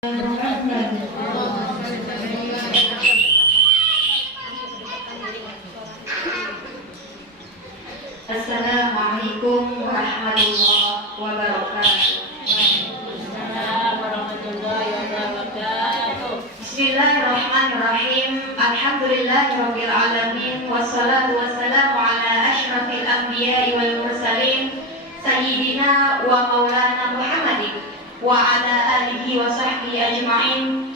Assalamualaikum warahmatullahi wabarakatuh. Bismillahirrahmanirrahim. Alhamdulillahirabbil alamin wassalatu wassalamu ala asyrafil anbiya'i wal mursalin sayyidina wa maulana Muhammadin wa ala alihi wa sahbihi ajma'in.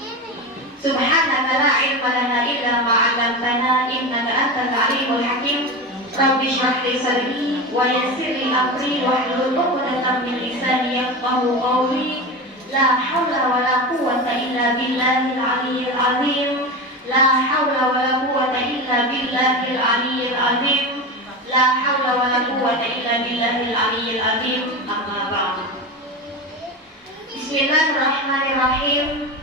Subhanaka la ilma lana illa ma 'allamtana innaka antal alimul hakim. Rabbi shrah li sadri wa yassir li amri wahlul 'uqdatam min lisani yafqahu qawli. La haula wa la quwwata illa billahil aliyyil azim. La haula wa la quwwata illa billahil aliyyil azim. La haula wa la quwwata illa billahil aliyyil azim. Amma ba'd. Bismillahirrahmanirrahim.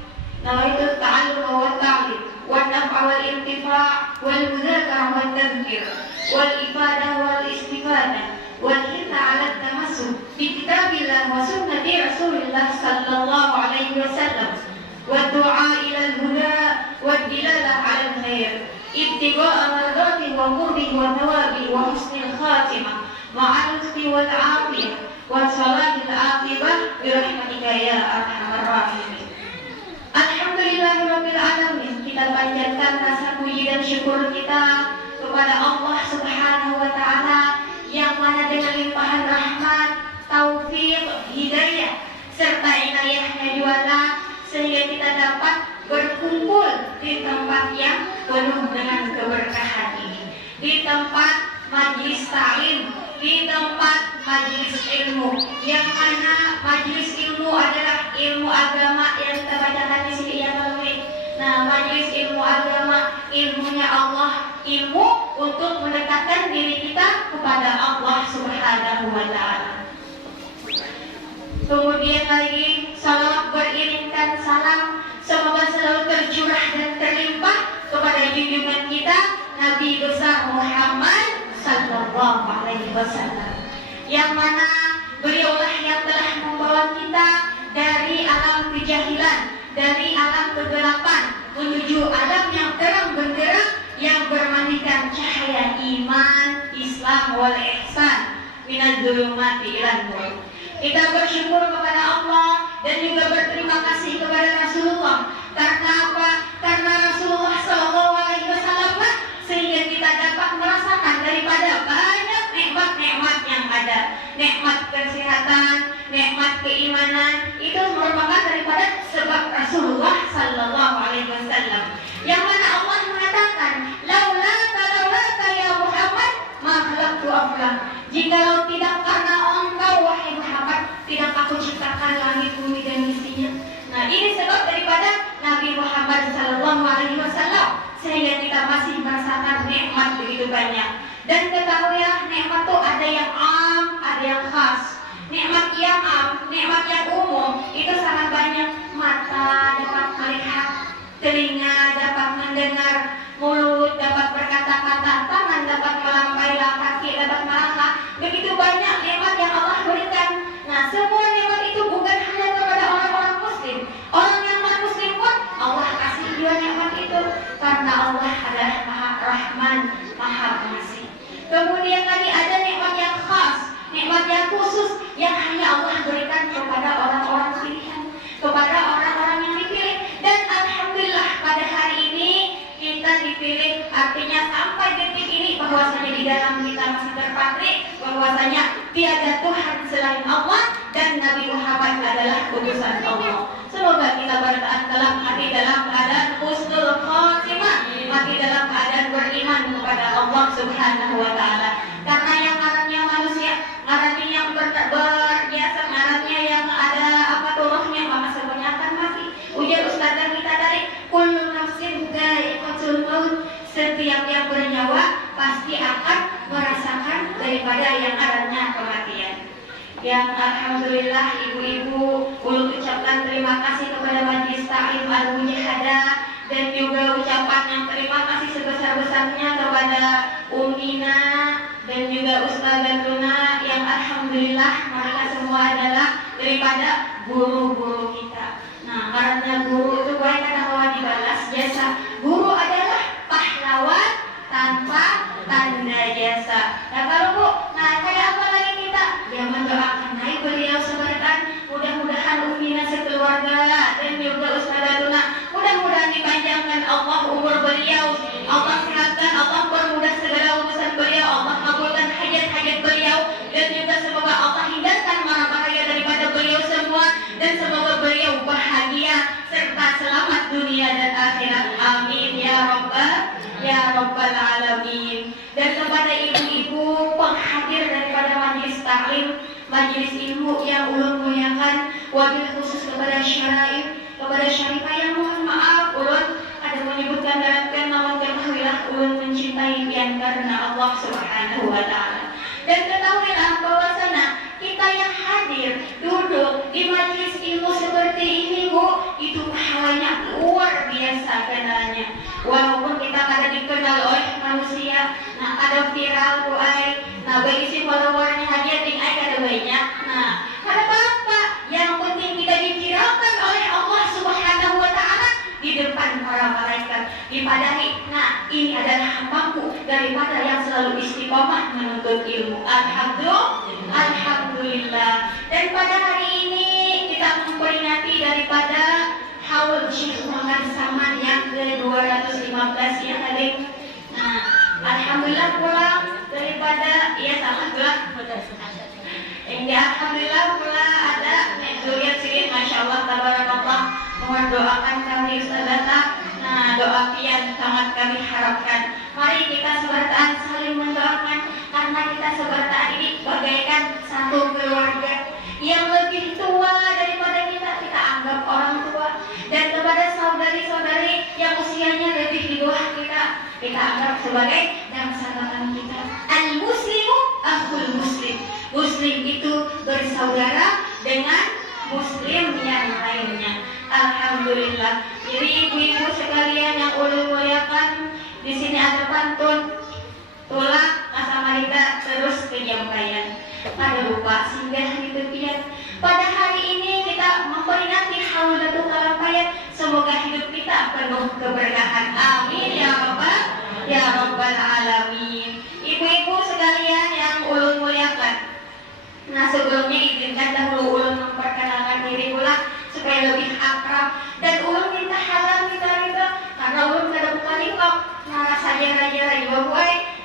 Nawaitu ta'allum wa ta'lim wa naf'a wal intifa' wal mudzakarah wa tadhkir wal ifadah wal istifadah wal himma 'ala tamassuk bi kitabillah wa sunnati Rasulillah sallallahu alaihi wasallam wa du'a ila al-huda wa dilalah 'ala al-khair ibtigha'a mardati wa qurbi wa thawabi wa husnil khatimah ma'al lutfi wal 'afiyah wa salahil 'aqibah bi rahmatika ya arhamar rahimin. Alhamdulillahirabbil alamin. Kita panjatkan rasa puji dan syukur kita kepada Allah Subhanahu wa taala yang mana dengan limpahan rahmat, taufik, hidayah serta inayahnya juala sehingga kita dapat berkumpul di tempat yang penuh dengan keberkahan ini, di tempat majlis ta'lim, di tempat majlis ilmu, yang mana majlis ilmu adalah ilmu agama yang kita bacakan di sini ya Bapak. Nah, majlis ilmu agama, ilmunya Allah, ilmu untuk mendekatkan diri kita kepada Allah Subhanahu wa taala. Kemudian lagi salawat beriringkan salam semoga selalu tercurah dan terlimpah kepada junjungan kita Nabi besar Muhammad sallallahu alaihi wasallam, yang mana beliaulah yang telah membawa kita dari alam kejahilan, dari alam kegelapan menuju alam yang terang benderang yang bermandikan cahaya iman, Islam wal ihsan minadz zulumati ilan nur. Kita bersyukur kepada Allah dan juga berterima kasih kepada Rasulullah. Karena apa? Karena Rasulullah sallallahu alaihi wasallam sehingga kita dapat merasakan daripada banyak nikmat-nikmat yang ada. Nikmat kesehatan, nikmat keimanan itu merupakan daripada sebab Rasulullah sallallahu alaihi wasallam. Yang mana Allah mengatakan, "Laula ya Muhammad ma khalaqtu aflam." Jikalau tidak karena engkau wahai Muhammad, tidak aku ciptakan langit bumi dan isinya. Nah, ini sebab daripada Nabi Muhammad sallallahu alaihi wasallam sehingga kita masih merasakan nikmat begitu banyak. Dan ketahuilah nikmat itu ada yang am, ada yang khas. Nikmat yang am, nikmat yang umum itu sangat banyak. Mata dapat melihat, telinga dapat mendengar, mulut dapat berkata-kata, tangan dapat melambaikan, kaki dapat melangkah. Begitu banyak nikmat yang Allah berikan. Nah, semua nikmat itu bukan hanya kepada orang-orang muslim. Orang yang non-muslim pun Allah kasih dia nikmat itu karena Allah adalah Maha Rahman, Maha Pengasih. Kemudian lagi ada nikmat yang khas, nikmat yang khusus yang hanya Allah berikan kepada orang-orang pilihan, kepada orang-orang yang dipilih. Dan alhamdulillah pada hari ini kita dipilih, artinya sampai detik ini bahwasanya di dalam kita masih terpatrik bahwasanya tiada Tuhan selain Allah dan Nabi Muhammad adalah utusan Allah. Semoga kita bertahan dalam hati dalam keadaan husnul khotimah, mati dalam keadaan beriman kepada Allah Subhanahu wa taala. Karena yang ngarannya manusia, ngarannya yang berbiasa, ngarannya yang ada apa turuhnya, maka semuanya akan mati. Ujar ustazah kita dari kullu nafsin dha'iqatul maut, setiap yang bernyawa pasti akan merasakan daripada yang ngarannya kematian. Yang alhamdulillah ibu-ibu ulun ucapkan terima kasih kepada Majlis Ta'lim Al-Mujahadah dan juga ucapan yang terima kasih sebesar-besarnya kepada Umina dan juga Ustazah Luna yang alhamdulillah mereka semua adalah daripada guru-guru kita. Nah, karena guru itu baik karena bahwa dibalas jasa. Guru adalah pahlawan tanpa tanda jasa. Nah kalau Bu, nah kayak apa lagi kita? Ya mendoakan naik beliau sebentar. Mudah-mudahan Umina sekeluarga dan juga Ustadzatuna mudah-mudahan dipanjangkan Allah umur beliau, Allah sehatkan, Allah permudah segala urusan beliau, Allah kabulkan hajat-hajat beliau, dan juga semoga Allah hindarkan mara bahaya daripada beliau semua, dan semoga beliau bahagia serta selamat dunia dan akhirat. Amin ya rabbal alamin. Dan kepada ibu-ibu penghadir daripada majelis taklim, majelis ilmu yang ulun muliakan, wabil khusus kepada syarifah yang mohon maaf ulun ada menyebutkan dalam namun ketahuilah ulun mencintai pian karena Allah Subhanahu wa taala. Dan ketahuilah bahwasana kita yang hadir duduk di majelis ilmu seperti ini Bu, itu pahalanya luar biasa kenalnya. Walaupun kita kada dikenal oleh manusia, nah ada viral Bu ai, nah berisi followernya hanya ting ai kada banyak. Nah, kada apa-apa, yang penting kita diviralkan oleh Allah Subhanahu wa taala di depan para malaikat. Dipadahi, nah ini adalah hambaku daripada yang selalu istiqomah menuntut ilmu. Alhamdulillah. Dan pada hari ini kita memperingati daripada haul Syekh Muhammad Saman yang ke-215 ya adik. Nah, alhamdulillah pulang daripada sama pula. Alhamdulillah pula ada Zuriat Sirin, Masya Allah, tabarakallah. Mohon doakan kami Ustazah. Nah, doa pian sangat kami harapkan. Mari kita sebertaan saling mendoakan, karena kita sebertaan ini bagaikan satu keluarga. Yang lebih tua daripada kita anggap orang tua. Dan kepada saudari-saudari yang usianya lebih di bawah kita anggap sebagai saudara kita. Al-muslimu akhul muslim. Muslim itu bersaudara dengan muslim yang lainnya. Alhamdulillah. Jadi ibu-ibu sekalian yang ulun muliakan, di sini ada pantun tulak asamarita terus penyampaian. Pada lupa singgah di tepian. Pada hari ini kita memperingati haulatul kalampayat. Semoga hidup kita penuh keberkahan. Amin ya rabbal alamin. Ibu-ibu sekalian yang ulun muliakan. Nah sebelumnya izinkan dahulu ulun memperkenalkan diri pula supaya lebih akrab, dan ulun minta halal karena ulun kada buka TikTok. Nah raja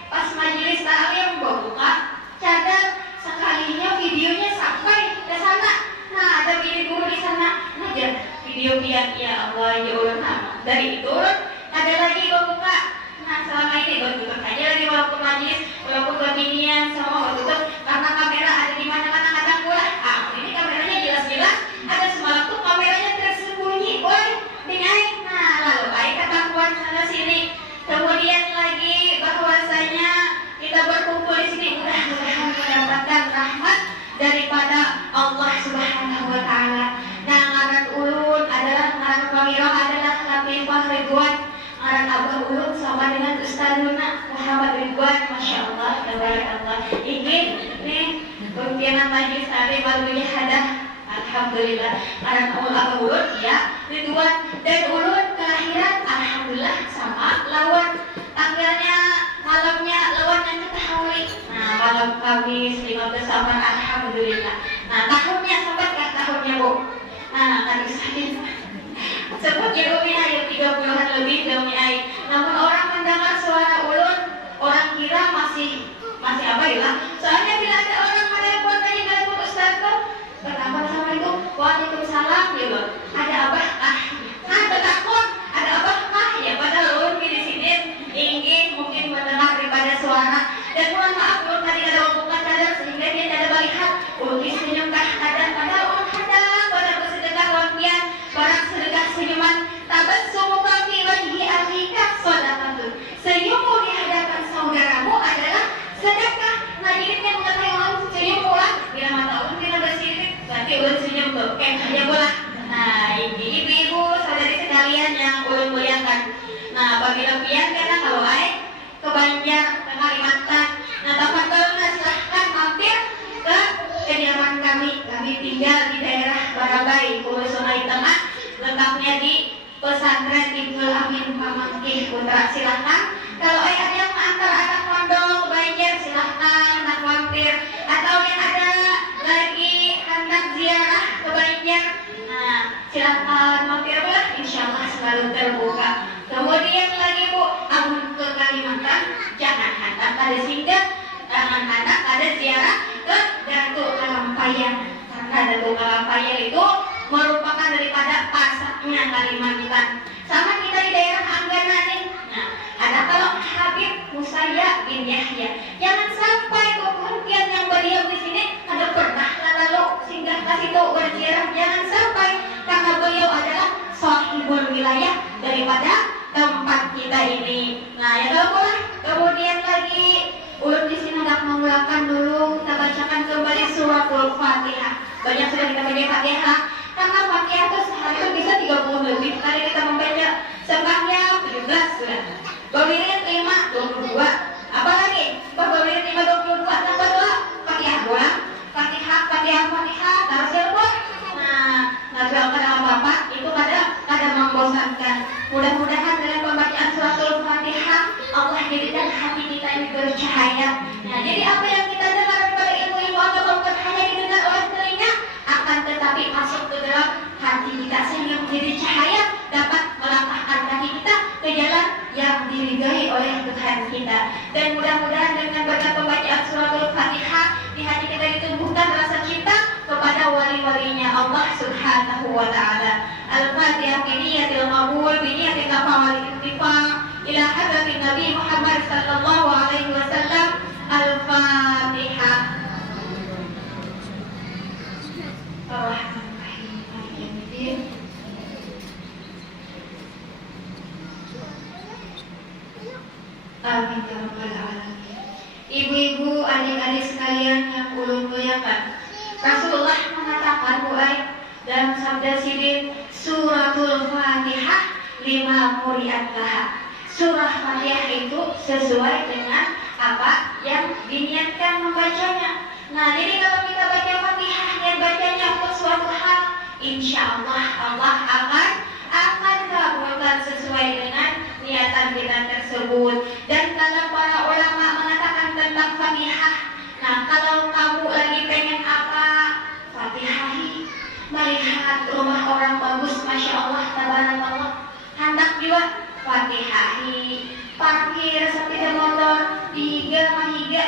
pas majelis taklim buka cadar sekalinya videonya sampai ke sana. Nah ada video guru di sana, nah video dia ya Allah ya ulun dari itu ulun ada lagi buka. Nah selama ini tutup aja lagi walaupun majelis, walaupun kebinian sama tutup karena kamera ada di mana-mana kadang pula. Ini kameranya jelas-jelas, ada semalam tuh kameranya tersembunyi, dengan lalu ketakuan sana sini. Kemudian lagi bahwasanya kita berkumpul di sini mudah-mudahan mendapatkan rahmat daripada Allah Subhanahu wa taala. Nah ngaran ulun adalah ngaran Pamirah adalah Latifah Ridwan. Ngaran abah ulun sama dengan Ustadzuna Muhammad Ridwan, Masya Allah, tabarakallah. Ingin nih pimpinan majelis hari barunya hadah. Alhamdulillah. Ngaran abah ulun ya Ridwan, dan ulun kelahiran alhamdulillah sama lawan. Tanggalnya malamnya lawan yang ketahui. Nah malam Kamis 15 Safar alhamdulillah. Nah tahunnya sampai tahunnya Bu. Nah kan saya sebut ya Bu Minai 30-an lebih demi ai. Namun orang mendengar suara ulun, orang kira masih apa ya? Soalnya bila ada orang menelpon tadi telepon Ustaz tuh, pertama sama itu, waalaikumsalam gitu. Ada apa? Takut. Ada apa? Ya padahal ulun di sini ingin mungkin mendengar daripada suara. Dan mohon maaf ulun tadi ada bukan cadar sehingga dia tidak melihat ulun senyum kadang padahal ulun hadang pada bersedekah lampian barang sedekah senyuman tabat sumuka fi wajhi akhika shadaqatun. Senyummu di hadapan saudaramu adalah sedekah. Nah jadi kan mengetahui ulun senyum pula bila mata ulun tidak bersirik berarti ulun senyum tuh hanya pula. Nah ini ibu-ibu saudari sekalian yang ulun muliakan. Nah bagi lampian karena kalau ke Banjar, ke Kalimantan. Nah teman-teman silahkan mampir ke kediaman kami. Kami tinggal di daerah Barabai, Pulau Sungai Tengah. lengkapnya di pesantren Ibnul Amin Pamangkih Putra. Silahkan. Kalau ada yang antar anak mondok Banjar, silahkan anak mampir. Atau yang ada lagi hendak ziarah ke Banjar, nah silahkan mampir lah. Insya Allah selalu terbuka. Kemudian lagi Bu, amun ke Kalimantan jangan hendak ada singgah, jangan hendak ada ziarah ke Datuk Kalampayan, karena Datuk Kalampayan itu merupakan daripada pasaknya Kalimantan. Sama kita di daerah Anggana nih. Nah, ada kalau Habib Musaya bin Yahya. Jangan sampai kemudian yang beliau di sini ada pernah lalu singgah ke situ berziarah. Jangan sampai, karena beliau adalah sahibul wilayah daripada tempat kita ini. Nah, ya kalau boleh. Kemudian lagi ulun di sini hendak memulakan dulu, kita bacakan kembali suratul Fatihah. Banyak sudah kita baca Fatihah. Karena Fatihah itu sehari itu bisa 30 lebih kali kita membaca. Sembahyang 17 sudah. Bawirin 5, 22. Apalagi? Bawirin 5, 22. Tambah 2. Fatihah doang. Fatihah. Terus ya Bu. Nah, kalau kata Bapak itu kadang membosankan. Mudah-mudahan dengan pembacaan suratul Fatihah Allah jadikan hati kita ini bercahaya. Nah, jadi apa yang kita dengar pada ilmu-ilmu agama bukan hanya didengar oleh telinga, akan tetapi masuk ke dalam hati kita sehingga menjadi cahaya, dapat melangkahkan kaki kita ke jalan yang diridhai oleh Tuhan kita. Dan mudah-mudahan dengan berkat pembacaan suratul Fatihah di hati kita ditumbuhkan rasa cinta kepada wali-walinya Allah Subhanahu wa taala. Al-Fatihah biniyatil qabul biniyatil kafawal ittifaq ila hadratin Nabi Muhammad sallallahu alaihi wasallam. Al-Fatihah. Amin ya rabbal alamin. Ibu-ibu, adik-adik sekalian yang ulun muliakan, Rasulullah mengatakan dalam sabda sidin, suratul Fatihah lima muriat laha. Surah Fatihah itu sesuai dengan apa yang diniatkan membacanya. Nah, jadi kalau kita baca Fatihah niat bacanya untuk suatu hal, insya Allah Allah akan kabulkan sesuai dengan niatan kita tersebut. Dan kalau para ulama mengatakan tentang Fatihah, nah kalau kamu lagi pengen apa, Fatihahi. Melihat rumah orang bagus, masya Allah, tabarakallah, hendak juga Fatihahi. Parkir sepeda motor higa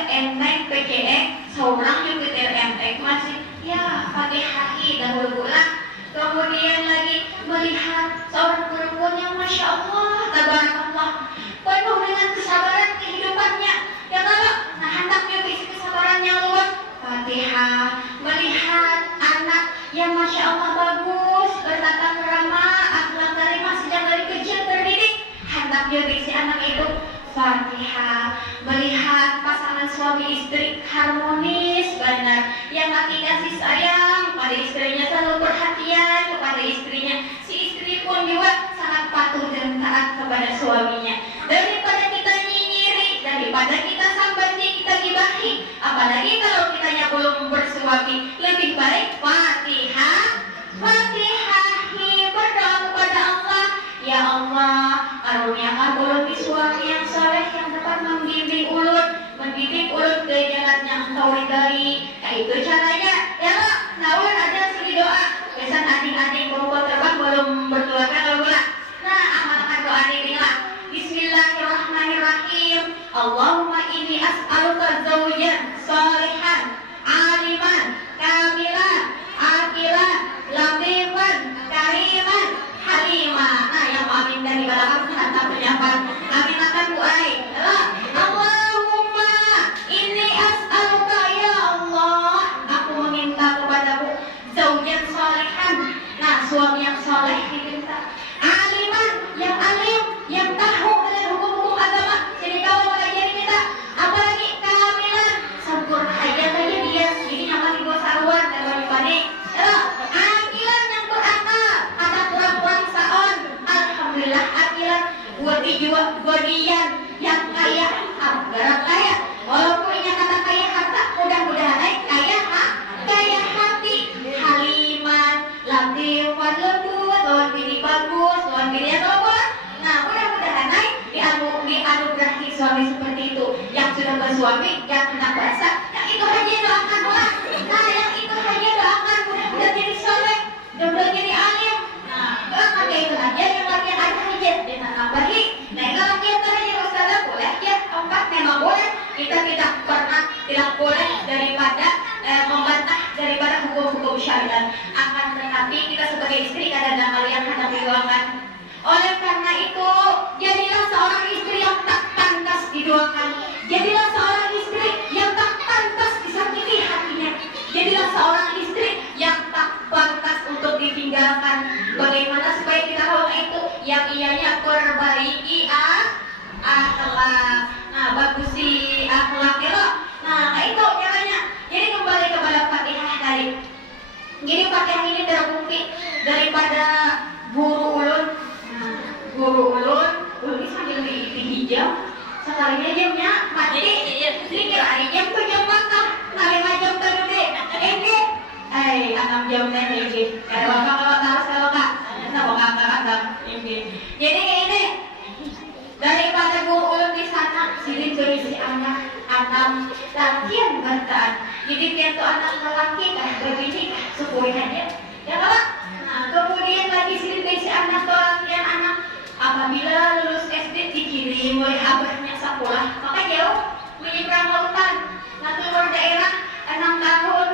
enteng PCE seorang juga enteng masih ya Fatihahi dahulu lah. Kemudian lagi melihat seorang perempuan yang masya Allah, tabarakallah, penuh dengan kesabaran kehidupannya. Ya kalau nah hendak juga isi kesabarannya luar, Fatihah. Melihat anak yang masya Allah bagus, bertata krama, akhlak karimah sejak dari kecil terdidik, hendak juga isi anak itu Fatihah. Melihat pasangan suami istri harmonis benar, yang laki kasih sayang pada istrinya, selalu perhatian kepada istrinya, si istri pun juga sangat patuh dan taat kepada suaminya. Daripada kita nyinyiri, daripada kita sambanti, kita gibahi, apalagi kalau kitanya belum bersuami, lebih baik Fatihah. Fatihahi, berdoa kepada Allah, ya Allah, karuniakan ulun suami yang saleh yang dapat membimbing ulun ke jalan yang Engkau ridai. Nah itu caranya. Ya Pak, nah ulun ada sini doa. Biasa adik-adik perempuan terbang belum berkeluarga kalau pula. Nah amalkan doa ini lah. Bismillahirrahmanirrahim. Allahumma inni as'aluka zawjan salihan, aliman, kamilan, akilan, latifan, kariman, halimah. Nah yang amin dari belakang hantar penyampaian. Aminakan Bu Ai. Allahumma inni as'aluka ya Allah, aku meminta kepadamu zawjan salihan. Nah suami yang saleh diminta, aliman yang alim, yang tahu dengan hukum-hukum agama, jadi kau mengajari kita. Apalagi kehamilan sempurna aja saja dia, jadi nyaman di bawah saruan dan balik-balik. Akilan yang berakal, ada kurang-kurang saon, alhamdulillah akilan. Buat dijual godian yang kaya, garap kaya. Walaupun ini kata kaya harta, mudah-mudahan naik kaya hati, haliman, latifan, lembut, lah. Nah, yang itu hanya doakan mudah-mudahan jadi soleh, mudah-mudahan jadi alim. Nah, doakan kayak itu aja. Yang latihan ada aja jangan baik. Nah, yang latihan tadi Ustazah boleh ya, empat memang boleh. Kita tidak pernah tidak boleh daripada membantah daripada hukum-hukum syariat. Akan tetapi kita sebagai istri kadang-kadang hal yang hendak didoakan. Oleh karena itu, jadilah seorang istri yang tak pantas didoakan. Jadilah seorang istri yang tak pantas disakiti hatinya. Jadilah seorang istri yang tak pantas untuk ditinggalkan. Bagaimana supaya kita tahu itu yang ianya perbaiki akhlak. Nah, bagusi akhlak ya loh. Nah, itu caranya. Jadi kembali kepada Fatihah tadi. Jadi Fatihah ini terbukti daripada guru ulun. Nah, guru ulun ini sambil dihijau. Sekalinya jamnya mati. Dikira hari jam tuh jam bakal. Nah, 5 jam tadi. Ini 6 jam tadi. Ada bakal kalau kalau kak. Nah, bakal ini. Jadi kayak ini. Daripada guru ulun di sana, sini berisi anak latihan bantaan. Jadi dia tuh anak lelaki kan, berbini sepuluh aja, ya pak. Nah, kemudian lagi sini berisi anak latihan anak. Apabila lulus SD dikirim oleh abahnya sekolah, maka jauh menyeberang lautan. Nah, keluar daerah 6 tahun.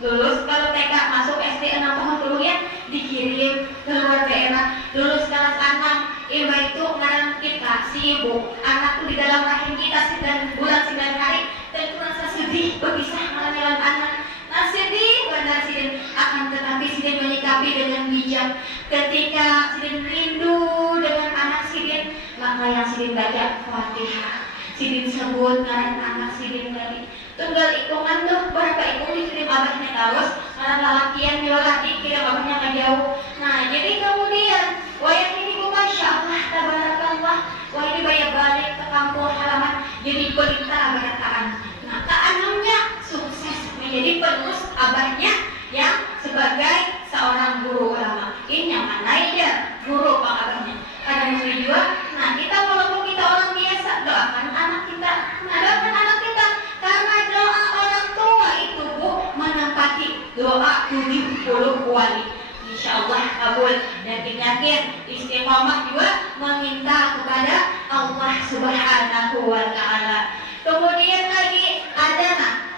Lulus kalau TK masuk SD 6 tahun kemudian dikirim keluar daerah. Lulus kelas 6. Ibu itu ngarang kita, si ibu anak tuh di dalam rahim kita 9 bulan 9 hari. Tentu rasa sedih berpisah dengan anak. Nah, sedih benar Sidin. Akan tetapi Sidin menyikapi dengan bijak. Ketika Sidin rindu dengan anak Sidin, maka yang Sidin baca Fatihah. Sidin sebut ngarang anak Sidin tadi. Tunggal hitungan tuh berapa hitung dikirim abahnya terus. Ngarang lalakian lagi kirim abahnya ke jauh. Nah, jadi kemudian wayang ini Masya Allah, tabarakallah. Wah, ini bayar balik ke kampung halaman jadi pelita berataan. Nah, keenamnya sukses menjadi penerus abahnya yang sebagai seorang guru ulama. Ini yang mana ya guru pak abahnya. Kadang juga. Nah, kita walaupun kita orang biasa doakan anak kita. Nah, doakan anak kita karena doa orang tua itu bu menempati doa 70 wali. Insya Allah kabul dan yakin istiqomah juga meminta kepada Allah Subhanahu wa Ta'ala. Kemudian lagi ada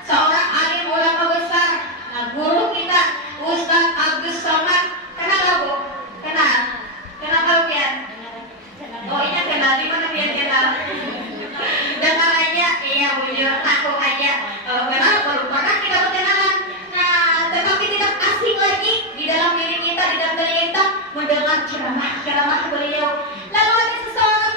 seorang alim ulama besar. Nah, guru kita Ustaz Abdus Somad. Kenal bu? Kenal? Kenal kau Pian? Oh iya kenal, di mana Pian kenal? Dengar aja, iya beliau takut aja. Kenal baru pernah kita berkenalan. Nah, tetapi tidak asing lagi di dalam diri kita, di dalam diri kita mendengar ceramah beliau. Lalu ada seseorang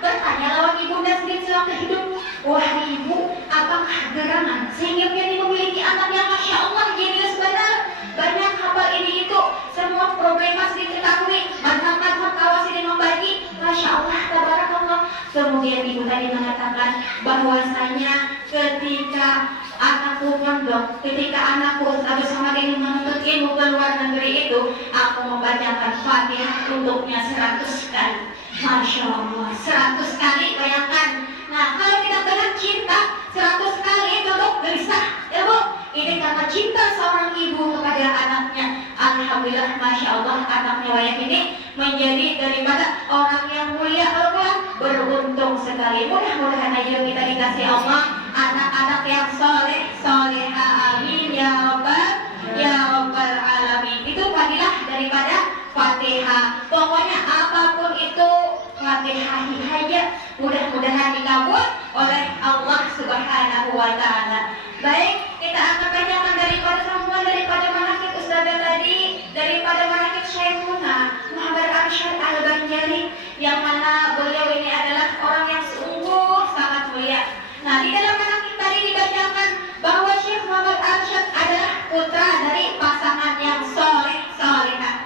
bertanya lawan ibunda sendiri selama hidup. Wahai ibu, apakah gerangan sehingga Pian memiliki anak yang Masya Allah jenius benar, banyak hafal ini itu, semua problema sedikit diketahui, madhab-madhab kawas ini membagi, Masya Allah, tabarakallah. Kemudian ibu tadi mengatakan bahwasanya ketika anakku mondok, ketika anakku bersama ini menuntut ilmu ke luar negeri itu, aku membacakan Fatihah untuknya 100 kali. Masya Allah, 100 kali, bayangkan. Nah, kalau kita benar cinta 100 kali itu bu, gelisah ya bu. Ini karena cinta seorang ibu kepada anaknya. Alhamdulillah, Masya Allah, anaknya wayang ini menjadi daripada orang yang mulia Allah, beruntung sekali. Mudah-mudahan aja kita dikasih Allah anak-anak yang soleh, soleha, amin ya rabbal alamin. Itu fadilah daripada Fatihah. Pokoknya apapun itu Fatihah saja, mudah-mudahan dikabul oleh Allah Subhanahu wa Ta'ala. Baik, kita akan bacakan daripada semua daripada manaqib Ustazah tadi, daripada manaqib Syekhuna Muhammad Arsyad Al-Banjari, yang mana beliau ini adalah orang yang sungguh sangat mulia. Nah, di dalam manaqib tadi dibacakan bahwa Syekh Muhammad Arsyad adalah putra dari pasangan yang soleh-solehah.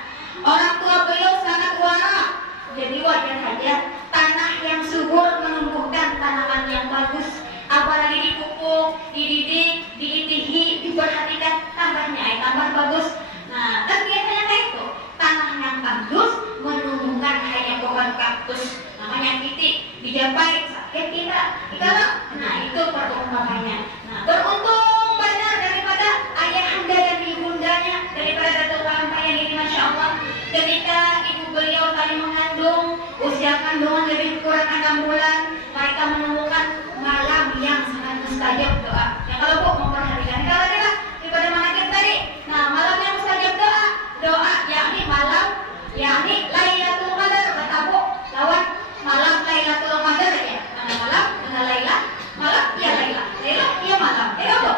Orang tua beliau sangat wara. Jadi wajar saja tanah yang subur menumbuhkan tanaman yang bagus. Apalagi dipupuk, dididik, diitihi, diperhatikan, tambahnya tambah bagus. Nah, kan biasanya kayak itu, tanah yang bagus menumbuhkan hanya pohon kaktus, namanya titik, dijapai sakit kita, nah itu perumpamannya. Nah, beruntung banyak dengan lebih kurang 6 bulan, mereka menemukan malam yang sangat mustajab doa. Ya kalau Bu memperhatikan, kalau kita daripada mana tadi, nah malam yang mustajab doa yakni malam, yakni Lailatul Qadar. Kata Bu, lawan malam Lailatul Qadar ya. Mana malam, mana Laila, malam ya Laila, Laila ya malam. Ya Bu.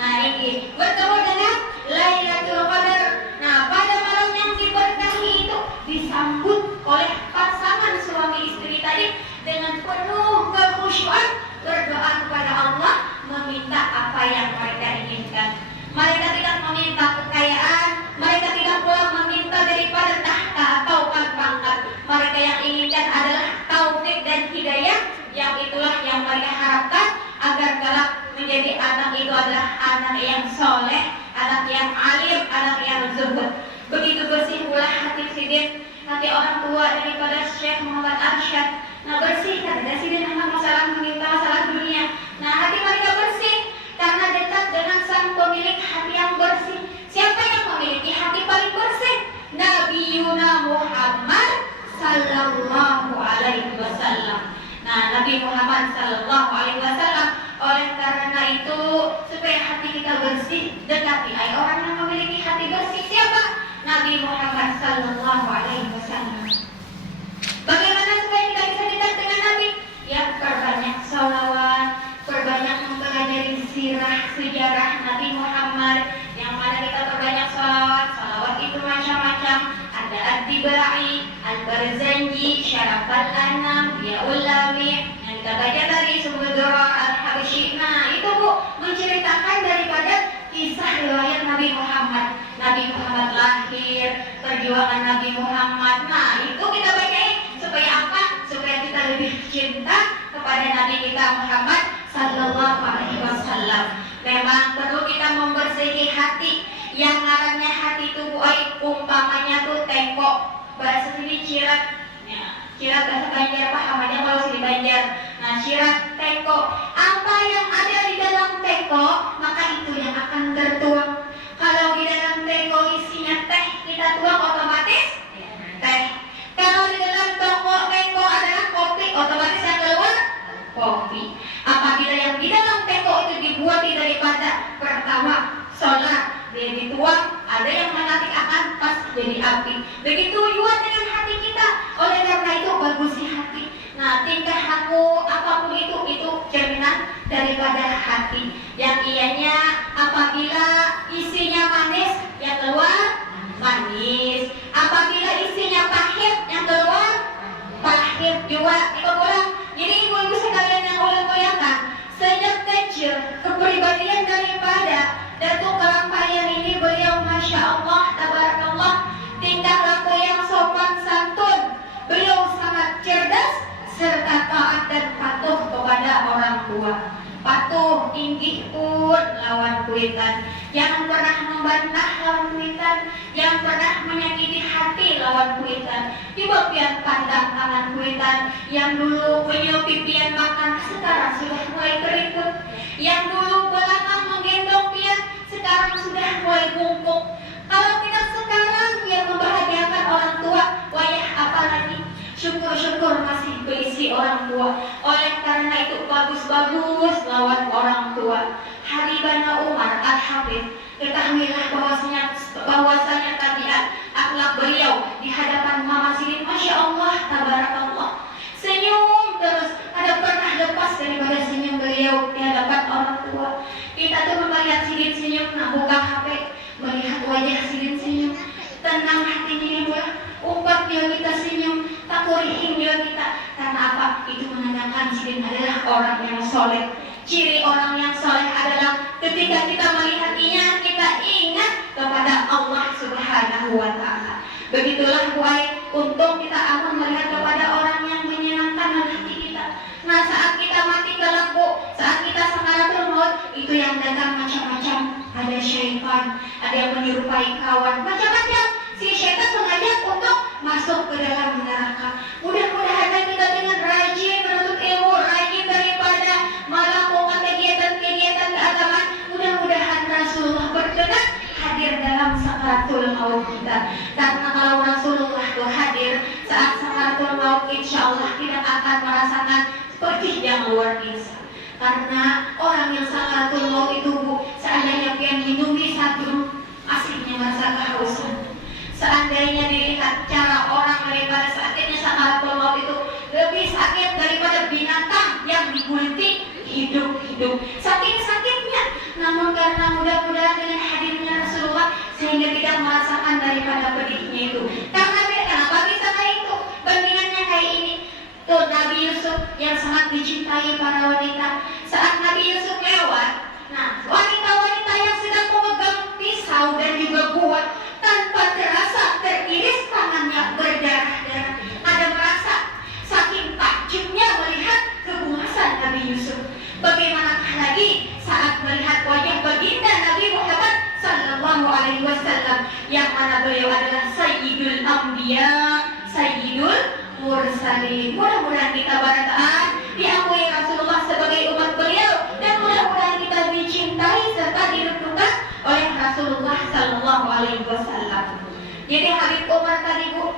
Nah ini bertemu dengan Lailatul Qadar. Nah pada malam yang diberkahi itu disambut oleh pasangan suami istri tadi dengan penuh kekhusyuan berdoa kepada Allah, meminta apa yang mereka inginkan. Mereka tidak meminta kekayaan, mereka tidak pula meminta daripada tahta atau pangkat. Mereka yang inginkan adalah taufik dan hidayah, yang itulah yang mereka harapkan agar kelak menjadi anak itu adalah anak yang soleh, anak yang alim, anak yang zuhud. Begitu bersih pula hati Sidin, hati orang tua daripada Syekh Muhammad Arsyad. Nah bersih karena Sidin hanya masalah meminta masalah dunia. Nah hati mereka bersih karena dekat dengan sang pemilik hati yang bersih. Siapa yang memiliki hati paling bersih? Nabi Muhammad Sallallahu Alaihi Wasallam. Nah Nabi Muhammad Sallallahu Alaihi Wasallam. Oleh karena itu supaya hati kita bersih, dekati orang yang memiliki hati bersih. Siapa? Nabi Muhammad Sallallahu Alaihi Wasallam. Bagaimana supaya kita bisa dekat dengan Nabi? Ya perbanyak sholawat, perbanyak mempelajari sirah sejarah Nabi Muhammad. Yang mana kita perbanyak sholawat. Sholawat itu macam-macam. Ada At-Tibai, Al-Barzanji, Syaraf Al-Anam, Yaul Lami. Yang kita baca tadi Sumber Al-Habsyi. Nah itu Bu menceritakan daripada kisah riwayat Nabi Muhammad. Nabi Muhammad lahir, perjuangan Nabi Muhammad. Nah itu kita bacain supaya apa? Supaya kita lebih cinta kepada Nabi kita Muhammad Sallallahu Alaihi Wasallam. Memang perlu kita membersihi hati. Yang ngarannya hati itu umpamanya tuh tengkok. Bahasa sini cirat. Ya, cirat bahasa Banjar pahamannya kalau sini Banjar. Nah cirat tengkok. Apa yang ada di dalam tengkok maka itu yang akan tertuang. Kalau di dalam tengkok isinya teh, kita tuang otomatis teh. Kalau di dalam tengkok adalah kopi, otomatis yang keluar kopi. Apabila yang di dalam tengkok itu dibuat daripada pertama solar, dia dituang, ada yang nanti akan pas jadi api. Begitu juga dengan hati kita. Oleh karena itu bagusi hati. Nah tingkah laku apapun itu cerminan daripada hati. Yang ianya apabila isinya manis, yang keluar manis. Apabila isinya pahit, yang keluar pahit juga. Ikut ulang. Jadi ibu-ibu sekalian yang ulun muliakan, sejak kecil kepribadian daripada Datuk Kalampayan ini beliau Masya Allah, Tabarakallah, tingkah laku yang sopan santun. Beliau sangat cerdas serta taat dan patuh kepada orang tua. Patuh, inggih pun lawan kuitan. Jangan pernah membantah lawan kuitan. Jangan pernah menyakiti hati lawan kuitan. Tiba pian pandang tangan kuitan. Yang dulu menyupi pian makan, sekarang sudah mulai keriput. Yang dulu belakang menggendong pian, sekarang sudah mulai bungkuk. Kalau kita sekarang pian membahagiakan orang tua, wayah apalagi? Syukur-syukur masih berisi orang tua. Oleh karena itu bagus-bagus lawan orang tua. Habibana Umar Al-Hafidh, ketahuilah bahwasanya tabiat akhlak beliau di hadapan Mama Sidin, Masya Allah, Tabarakallah, senyum terus. Ada pernah lepas daripada senyum beliau di hadapan orang tua. Kita tuh melihat Sidin senyum, nak buka HP, melihat wajah Sidin senyum, tenang hatinya ibu. Umpatnya kita senyum, tak kurihing dia kita. Karena apa? Itu menandakan Sidin adalah orang yang soleh. Ciri orang yang soleh adalah ketika kita melihatnya, kita ingat kepada Allah Subhanahu wa Ta'ala. Begitulah buai, untung kita akan melihat kepada orang yang menyenangkan hati kita. Nah saat kita mati kelak Bu, saat kita sakaratul maut, itu yang datang macam-macam. Ada syaitan, ada yang menyerupai kawan, macam-macam. Si syaitan mengajak untuk masuk ke dalam neraka. Mudah-mudahan kita dengan rajin menuntut ilmu, rajin daripada melakukan kegiatan-kegiatan keagamaan. Mudah-mudahan Rasulullah berkenan hadir dalam sakaratul maut kita. Karena kalau Rasulullah itu hadir saat sakaratul maut, insya Allah kita akan merasakan seperti yang luar biasa. Karena orang yang sakaratul maut itu Bu, seandainya pian minumi satu aslinya merasa kehausan. Seandainya dilihat cara orang daripada sakitnya sakaratul maut itu lebih sakit daripada binatang yang diguliti hidup-hidup. Sakit-sakitnya, namun karena mudah-mudahan dengan hadirnya Rasulullah sehingga tidak merasakan daripada pedihnya itu. Karena kenapa bisa kayak itu? Bandingannya kayak ini. Tuh Nabi Yusuf yang sangat dicintai para wanita. Saat Nabi Yusuf lewat, nah wanita-wanita yang sedang memegang pisau dan juga buah tanpa terasa teriris tangannya berdarah-darah. Ada merasa saking takjubnya melihat kebuasan Nabi Yusuf. Bagaimanakah lagi saat melihat wajah baginda Nabi Muhammad Sallallahu Alaihi Wasallam yang mana beliau adalah Sayyidul Anbiya, Sayyidul Mursalin. Mudah-mudahan kita barataan diakui Rasulullah sebagai umat beliau dan mudah-mudahan kita dicintai serta dirindukan oleh Rasulullah Sallallahu Alaihi Wasallam. Jadi Habib Umar tadi Bu,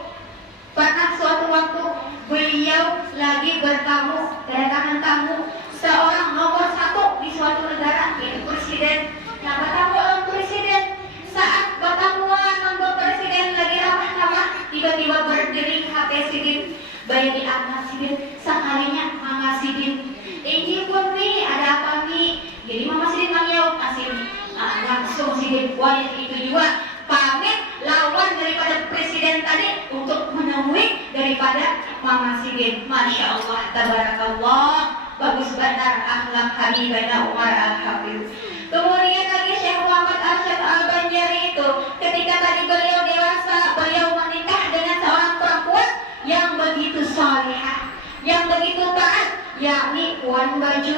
pernah suatu waktu beliau lagi bertamu, kedatangan tamu seorang nomor satu di suatu negara, yaitu presiden. Nah, bertamu orang presiden. Saat bertamuan nomor presiden lagi ramah-ramah, tiba-tiba berdering HP Sidin. Bayi di atas Sidin, sekalinya Mama Sidin. Ini pun nih, ada apa nih? Jadi Mama Sidin manggil Sidin. Nah, langsung Sidin, wah itu juga pamit lawan daripada presiden tadi untuk menemui daripada Mama Sidin. Masya Allah, tabarakallah, bagus benar akhlak Habibana Umar Al-Habib. Kemudian lagi Syekh Muhammad Arsyad Al-Banjari itu ketika tadi beliau dewasa, beliau menikah dengan seorang perempuan yang begitu salihah, yang begitu taat, yakni Puan Baju.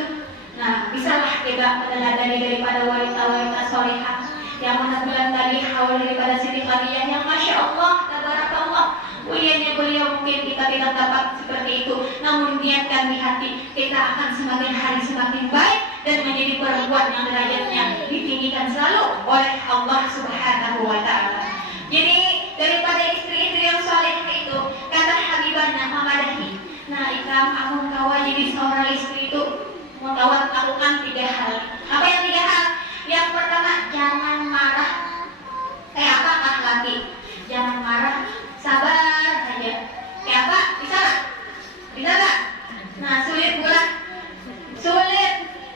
Nah, bisalah kita meneladani daripada wanita-wanita salihah yang mana bulan tadi haul daripada Siti Khadijah yang Masya Allah, tabarakallah. Mulianya beliau mungkin kita tidak dapat seperti itu, namun niatkan di hati kita akan semakin hari semakin baik dan menjadi perempuan yang derajatnya ditinggikan selalu oleh Allah Subhanahu wa Ta'ala. Jadi daripada istri-istri yang saleh itu kata Habibana Mamadahi, nah ikram aku kawan jadi seorang istri itu mau kawan lakukan 3 hal. Apa yang 3 hal? Yang pertama, jangan marah. Kayak apa akhlaki? Jangan marah, sabar aja. Kayak apa? Bisa gak? Bisa gak? Nah, sulit pula. Sulit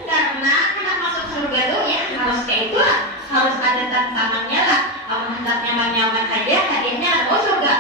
karena anak masuk surga tuh ya harus kayak itu lah. Harus ada tantangannya lah. Kalau hendak nyaman-nyaman aja, hadiahnya ada surga.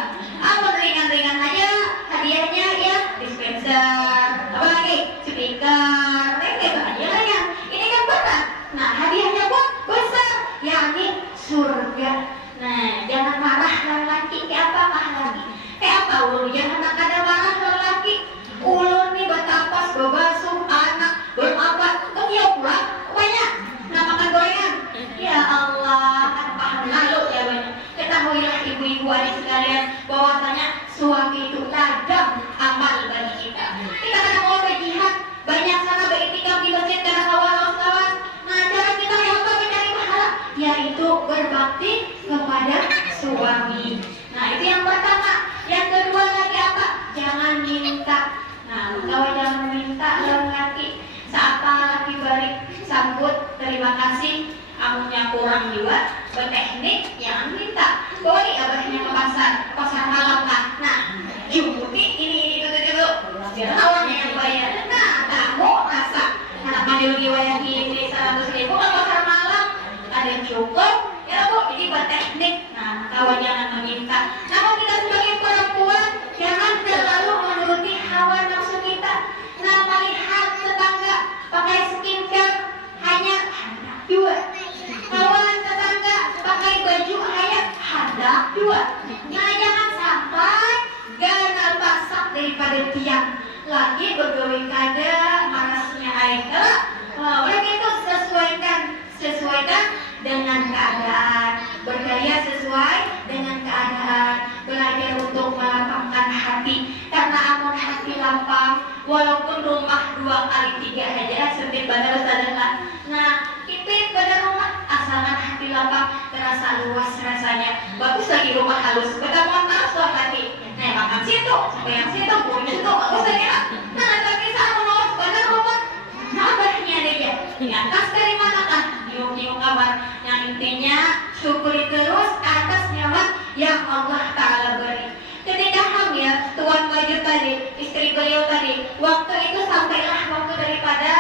Apa ringan-ringan aja, hadiahnya ya dispenser, apa lagi? Speaker, kayak aja lah ya. Ini kan berat. Nah, hadiahnya pun besar, yakni surga. Nah, jangan marah lelaki. Kayak apa lelaki? Kayak apa ulu? Jangan ada marah lelaki. Ulun nih batapas, bebasuh anak, berapa? Iya pula, banyak. Nah, makan gorengan. Ya Allah, kan paham lalu ya banyak. Ketahuilah ibu-ibu adik sekalian bahwasanya suami itu ladang amal bagi kita. Kita kadang mau berjihad, banyak sana beriktikaf di masjid karena kawan-kawan. Nah, cara kita yang apa mencari pahala? Yaitu berbakti kepada suami. Nah, itu yang pertama. Yang kedua lagi apa? Jangan minta. Nah, kalau jangan minta laki. Saat laki balik sambut terima kasih, amunya kurang juga berteknik, jangan minta. Boleh abahnya ke pasar malam lah. Nah, jumputi ini itu. Biar awalnya yang bayar. Nah, kamu rasa anak mandil riwayat ini 100.000 kan pasar malam ada yang cukup ya Bu, jadi berteknik. Nah, kawan jangan meminta. Namun kita sebagai perempuan jangan terlalu menuruti hawa nafsu kita. Nah, melihat tetangga pakai skincare hanya 2, kawan tetangga pakai baju hanya ada 2. Nah, jangan sampai ganal pasak daripada tiang lagi bergawe kada manasnya air. Oleh itu sesuaikan dengan keadaan, bergaya sesuai dengan keadaan, belajar untuk melapangkan hati. Karena amun hati lapang, walaupun rumah 2 kali 3 aja sempit bandar sadar. Nah, kipit pada rumah asalkan hati lapang, terasa luas rasanya. Bagus lagi rumah halus, ketemuan terus hati. Nah, makan situ, sampai yang situ, pun situ, bagus lagi lah. Waktu itu sampailah waktu daripada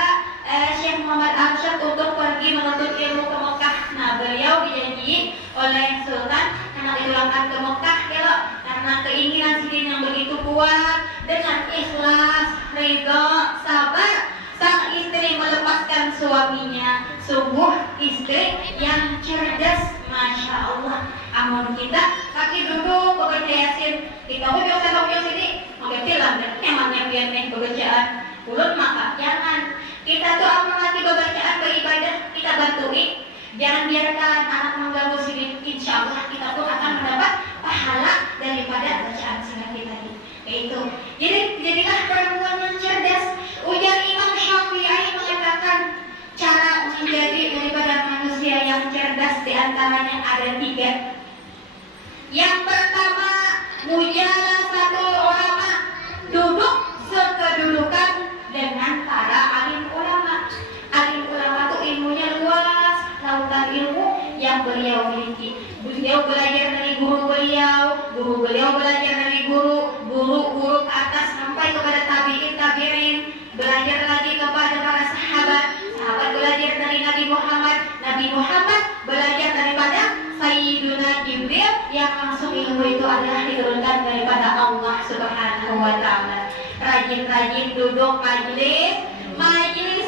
Syekh Muhammad Arsyad untuk pergi menuntut ilmu ke Mekah. Nah, beliau dijanji oleh Sultan karena dipulangkan ke Mekah ya loh, karena keinginan Sidin yang begitu kuat, dengan ikhlas, ridho, sabar, sang istri melepaskan suaminya. Sungguh istri yang cerdas, masya Allah. Amun kita kaki duduk bekerja Yasin, kita hujung sini, mengerti lah, emangnya biar nih pekerjaan mulut maka jangan. Kita tuh amun lagi bacaan beribadah kita bantuin, jangan biarkan anak mengganggu Sidin. Insya Allah kita pun akan mendapat pahala daripada bacaan singkat kita ini. Itu. Jadi jadilah perempuan yang cerdas. Ujar Imam Syafi'i mengatakan cara menjadi daripada manusia yang cerdas diantaranya ada 3. Yang pertama, mujalah satu ulama, duduk sekedudukan dengan para alim ulama. Alim ulama itu ilmunya luas, lautan ilmu yang beliau miliki. Beliau belajar dari guru beliau, guru beliau belajar dari guru ke atas sampai kepada tabi'in, belajar lagi kepada para sahabat belajar dari Nabi Muhammad belajar daripada Sayyiduna Jibril yang langsung ilmu itu adalah diturunkan daripada Allah Subhanahu wa Ta'ala. Rajin-rajin duduk majelis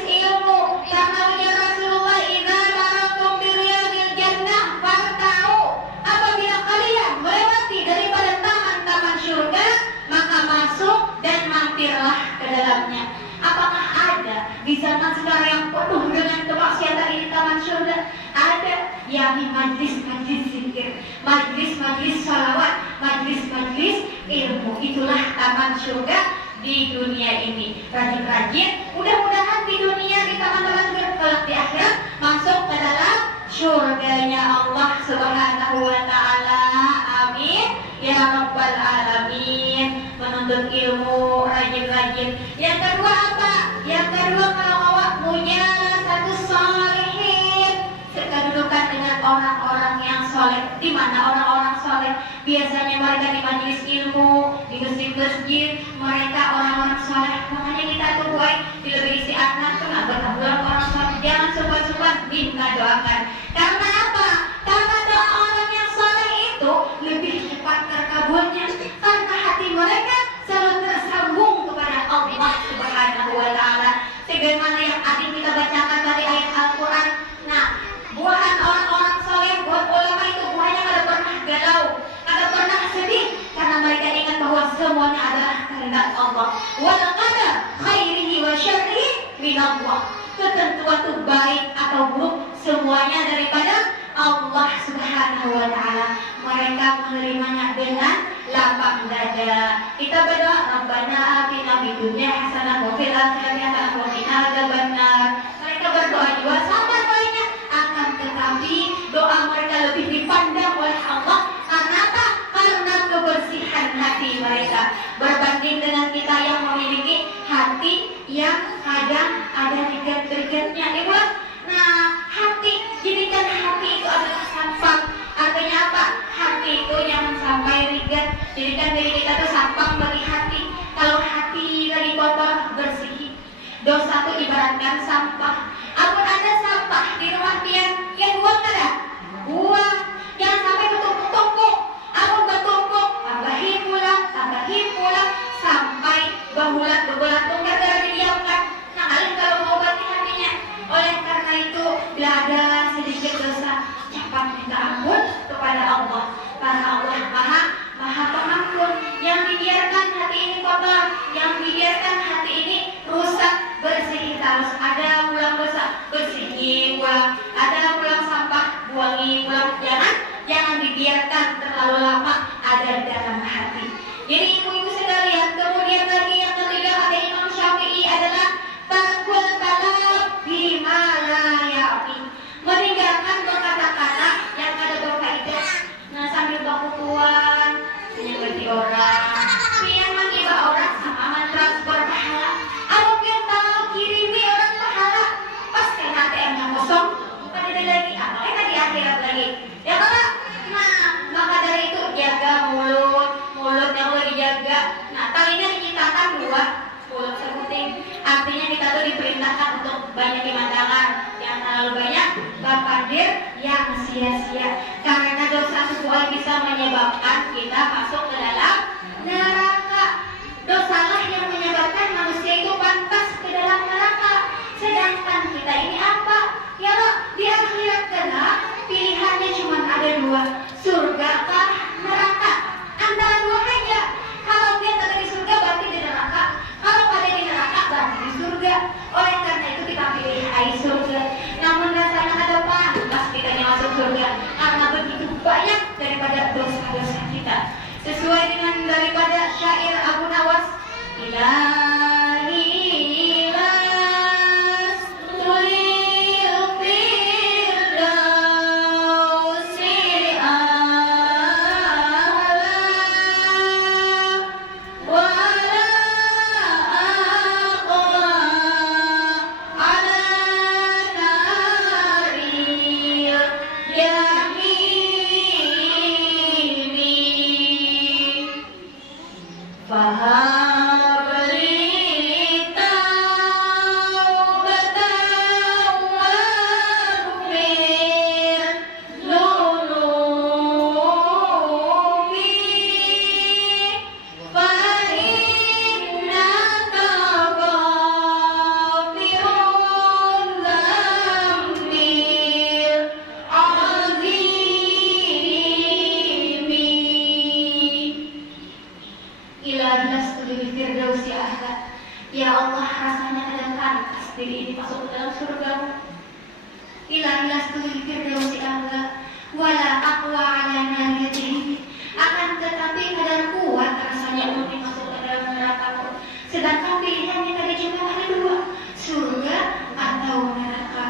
ilmu, karena ujar Rasulullah, idza maratum biriyadil jannah fartau, apabila kalian melewati daripada taman-taman surga maka masuk dan mampirlah ke dalamnya. Apakah ada di zaman sekarang yang penuh dengan kemaksiatan ini taman surga? Ada, yakni majlis-majlis zikir, majlis-majlis salawat, majlis-majlis ilmu. Itulah taman surga di dunia ini. Rajin-rajin, mudah-mudahan di dunia di taman-taman surga, kelak di akhirat masuk ke dalam surganya Allah Subhanahu wa Ta'ala. Amin ya rabbal alamin. Menuntut ilmu, rajin-rajin. Yang kedua apa? Yang kedua, kalau awak punya satu salihin, kedudukan dengan orang-orang yang soleh. Di mana orang-orang soleh? Biasanya mereka di majelis ilmu, di masjid-masjid, mereka orang-orang soleh. Makanya kita tuh boy, dilebih isi anak tuh berbulan orang soleh. Jangan suka-suka minta doakan. Karena apa? Karena doa orang yang soleh itu lebih cepat terkabulnya. Karena hati mereka selalu tersambung kepada Allah Subhanahu wa Ta'ala. Sebagaimana yang adik kita bacakan dari ayat Al-Quran. Nah, buahan orang-orang soleh, buat ulama itu buahnya kada pernah galau, kada pernah sedih, karena mereka ingat bahwa semuanya adalah kehendak Allah. Wal qadar khairihi wa syarrihi minallah. Ketentuan itu baik atau buruk semuanya daripada Allah Subhanahu wa Ta'ala. Mereka menerimanya dengan lapang dada. Kita berdoa, Rabbana atina fid dunya hasanah wa fil akhirati hasanah wa qina adzabannar. Mereka berdoa juga sama doanya, akan tetapi doa mereka lebih dipandang oleh Allah. Karena apa? Karena kebersihan hati mereka. Berbanding dengan kita yang memiliki hati yang kadang ada rigat-rigatnya. Nah, hati, jadikan hati itu adalah sampah. Artinya apa? Hati itu jangan sampai rigat. Jadikan diri kita itu sampah bagi hati. Kalau hati dari kotor, bersih. Dosa itu ibaratkan sampah. Apun ada sampah di rumah pian, yang buang ada? Buang. Jangan sampai bertumpuk-tumpuk. Apun bertumpuk, tambahin pulang, sampai berbulan-bulan tunggal gara didiamkan. Nah, kalian kalau mau ganti hatinya. Oleh karena itu, bila ada sedikit dosa, cepat minta ampun kepada Allah. Karena Allah maha pengampun. Yang dibiarkan hati ini kotor, yang dibiarkan hati ini rusak, bersihin terus. Ada pulang dosa, bersihin pulang. Ada pulang sampah, buangi pulang. Jangan dibiarkan terlalu lama ada di dalam hati. Jadi ibu-ibu sekalian, kemudian lagi yang ketiga kata Imam Syafi'i adalah tarkul kalam bima la ya'ni. Meninggalkan berkata-kata yang ada berfaedah. Nah, sambil bakutuan, menyakiti orang, pian mengiba orang sama mentransfer pahala. Aku kita kirimi orang pahala, pas kena ATM yang kosong, bukan ada lagi, apalagi di akhirat lagi. Ya kalau, nah maka dari itu jaga mulut yang lagi jaga. Nah, talinya dinyatakan 2, mulut 1. Artinya kita tuh diperintahkan untuk banyak pemandangan, yang terlalu banyak bapadir yang sia-sia. Karena dosa sesuai bisa menyebabkan kita masuk ke dalam neraka. Dosalah yang menyebabkan manusia itu pantas ke dalam neraka. Sedangkan kita ini apa? Ya di akhirat kelak pilihannya cuma ada dua, surga kah neraka. Antara dua aja. Kalau dia tak di surga berarti di neraka. Kalau pada di neraka berarti di surga. Oleh karena itu kita pilih surga. Namun rasanya ada pantas kita masuk surga karena begitu banyak daripada dosa-dosa kita. Sesuai dengan daripada syair Abu Nawas, Ilahi sedangkan pilihannya tadi cuma ada dua, surga atau neraka.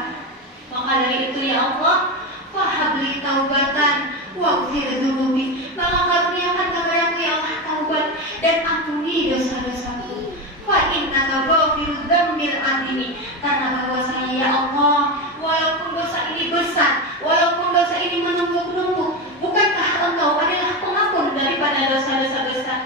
Maka dari itu ya Allah, fahabli taubatan waghfir dzunubi, maka karuniakan kepadaku ya Allah taubat dan ampuni dosa-dosaku. Fa innaka ghafirudz dzambil azimi, karena bahwasanya ya Allah, walaupun dosa ini besar, walaupun dosa ini menumpuk-numpuk, bukankah Engkau adalah pengampun daripada dosa-dosa besar?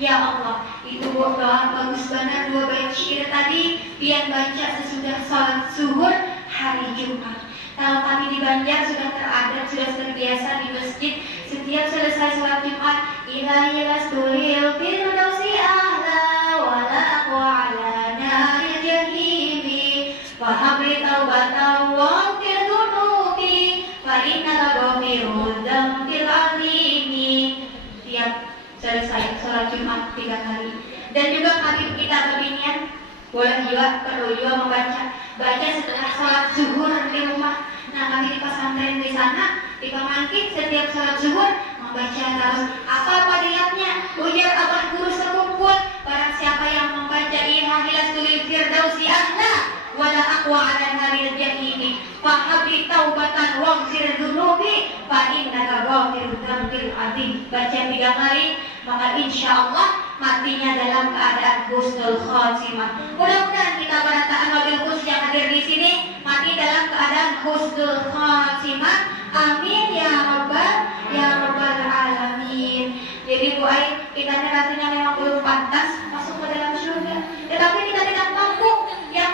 Ya Allah, itu doa bagus banget, dua bait syair tadi Pian baca sesudah sholat zuhur hari Jumat. Kalau kami di Banjar sudah teradab, sudah terbiasa di masjid setiap selesai sholat Jumat, Ilahi lastulil firdausi ahla wala aqwa ala naril jahimi fahabli taubatan waghfir dzunubi fa innaka ghafirudz dzambil azimi. Tiap selesai sholat Jumat 3 kali. Dan juga kami kita kebinian boleh juga, perlu juga baca setelah sholat zuhur di rumah. Nah kami di pesantren di sana di Pemangkin setiap sholat zuhur membaca terus. Apa fadilatnya? Ujar abah guru sekumpul, barang siapa yang membaca Ilahi lastulil firdausi ahla wala aqwa ala naril jahimi fahabli taubatan waghfir dzunubi fa innaka ghafirudz dzambil azim. Baca 3 kali, maka insya Allah matinya dalam keadaan husnul khotimah. Mudah-mudahan kita pada ta'amul khusus yang hadir di sini mati dalam keadaan husnul khotimah. Amin ya rabbal alamin. Jadi Bu Ai, kita rasanya memang belum pantas masuk ke dalam surga, tetapi kita tidak mampu yang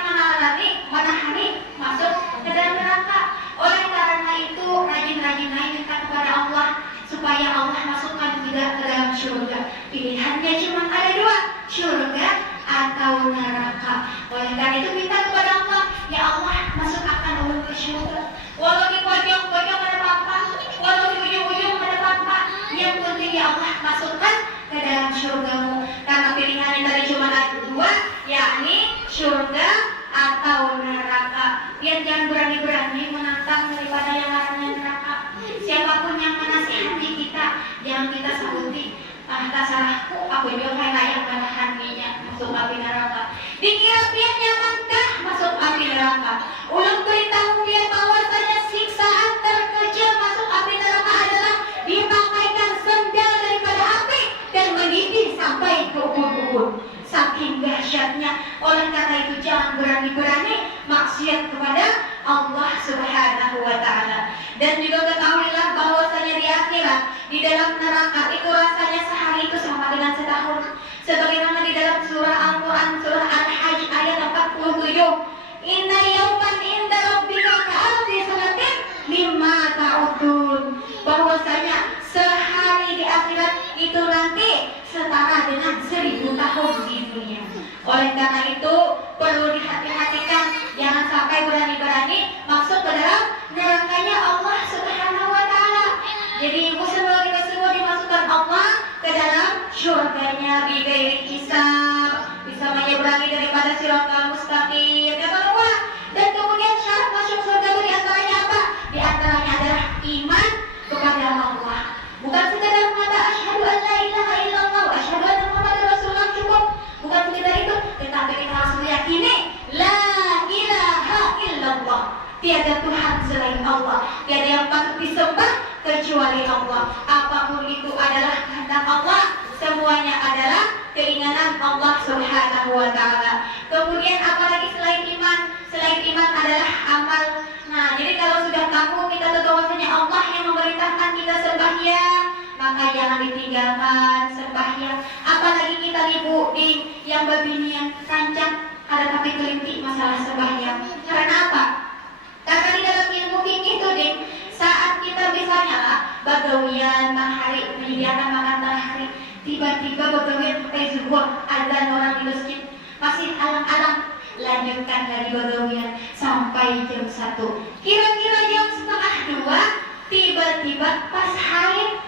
menahani masuk ke dalam neraka. Oleh karena itu rajin-rajin minta kepada Allah supaya Allah masukkan kita ke dalam surga. Pilihannya cuma ada dua, surga atau neraka. Oleh karena itu minta kepada Allah, ya Allah masukkan ulun ke surga. Walau di pojok-pojok ada apa, walau di ujung-ujung ada apa, yang penting ya Allah masukkan ke dalam surgamu. Karena pilihannya tadi cuma ada dua, yakni surga atau neraka. Biar jangan berani-berani menantang daripada yang namanya neraka. Siapapun yang menasihati kita, jangan kita sabuti. Tak salahku, aku juga kayak menahaninya masuk api neraka. Dikira dia nyamankah masuk api neraka? Ulang beritahu dia bahwasanya siksaan terkejam masuk api neraka adalah dipakaikan sendal daripada api dan mendidih sampai ke ubun-ubun. Saking dahsyatnya. Oleh karena itu jangan berani-berani maksiat kepada Allah Subhanahu wa Ta'ala. Dan juga ketahuilah bahwasanya di akhirat, di dalam neraka itu rasanya sehari itu sama dengan setahun. Sebagaimana di dalam surah Al-Quran, surah Al-Hajj ayat 4 Oleh karena itu perlu dihati-hatikan, jangan sampai berani-berani masuk ke dalam nerakanya Allah Subhanahu wa Ta'ala. Jadi semua dimasukkan Allah ke dalam syurganya bighairi hisab, bisa menyeberangi daripada siratal mustaqim, kata Allah. Dan kemudian syarat masuk surga itu diantaranya apa? Diantaranya adalah iman kepada Allah. Bukan sekedar mengatakan asyhadu an la ilaha illallah wa asyhadu anna muhammadar rasulullah cukup. Bukan sekedar itu, tetapi kita harus meyakini la ilaha illallah. Tiada Tuhan selain Allah, tiada yang patut disembah kecuali Allah. Apapun itu adalah kehendak Allah, semuanya adalah keinginan Allah Subhanahu wa Ta'ala. Kemudian apalagi selain iman? Selain iman adalah amal. Nah, jadi kalau sudah tahu kita tahu bahwasanya Allah yang memerintahkan kita sembahyang, maka jangan ditinggalkan sembahyang. Apalagi kita di yang beginian rancang ada tapi kelinti masalah sembahyang. Karena apa? Karena di dalam ilmu fikih itu saat kita misalnya lah bagawian tengah hari, menyediakan makan tengah hari, tiba-tiba bagawian pakai zuhur, azan orang di masjid, masih alang-alang, lanjutkan dari bagawian sampai jam 1. Kira-kira jam 1:30, tiba-tiba pas haid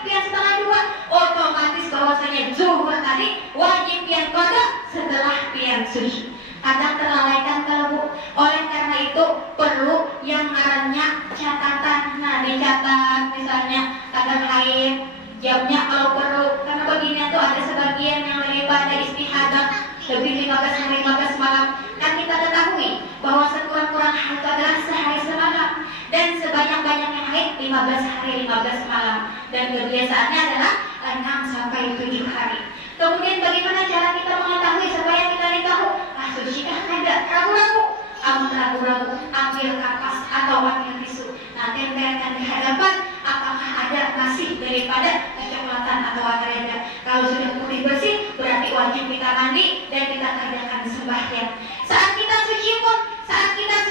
pian 1:30, otomatis bahwasanya zuhur tadi wajib pian qada setelah pian suci. Kadang terlalaikan kalau oleh karena itu perlu yang ngarannya catatan. Nah, dicatat misalnya kadang haid jamnya kalau perlu, karena begini tuh ada sebagian yang daripada istihadah lebih 15 hari 15 malam. Kan kita ketahui bahwa sekurang-kurang haid adalah sehari semalam, dan sebanyak-banyaknya haid 15 hari 15 malam, dan kebiasaannya adalah 6 sampai 7 hari. Kemudian bagaimana cara kita mengetahui supaya kita tahu suci kah ada? Ragu-ragu, ragu-ragu, ambil kapas atau ambil tisu, nah tempelkan di hadapan, apakah ada masih daripada kecoklatan atau ada. Kalau sudah putih bersih berarti wajib kita mandi dan kita kerjakan sembahyang. Saat kita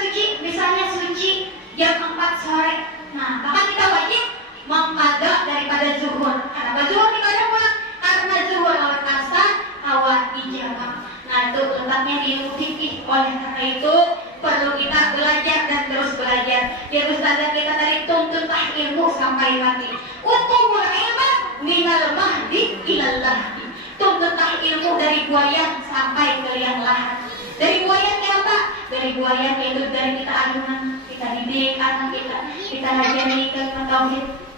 suci misalnya suci jam 4 sore, nah maka kita wajib mengqada daripada zuhur. Kenapa zuhur dikada pulang? Karena zuhur lawan asar awal ijamah. Nah, itu letaknya di ilmu fikih. Oleh karena itu perlu kita belajar dan terus belajar. Ya ustazah kita tadi tuntutlah ilmu sampai mati. Utubul ilma minal mahdi ilal lahdi. Tuntutlah ilmu dari buayan sampai ke liang lahat. Dari buayan apa? Dari buayan yaitu dari kita ayunan, kita didik anak kita ajari kalimat tauhid.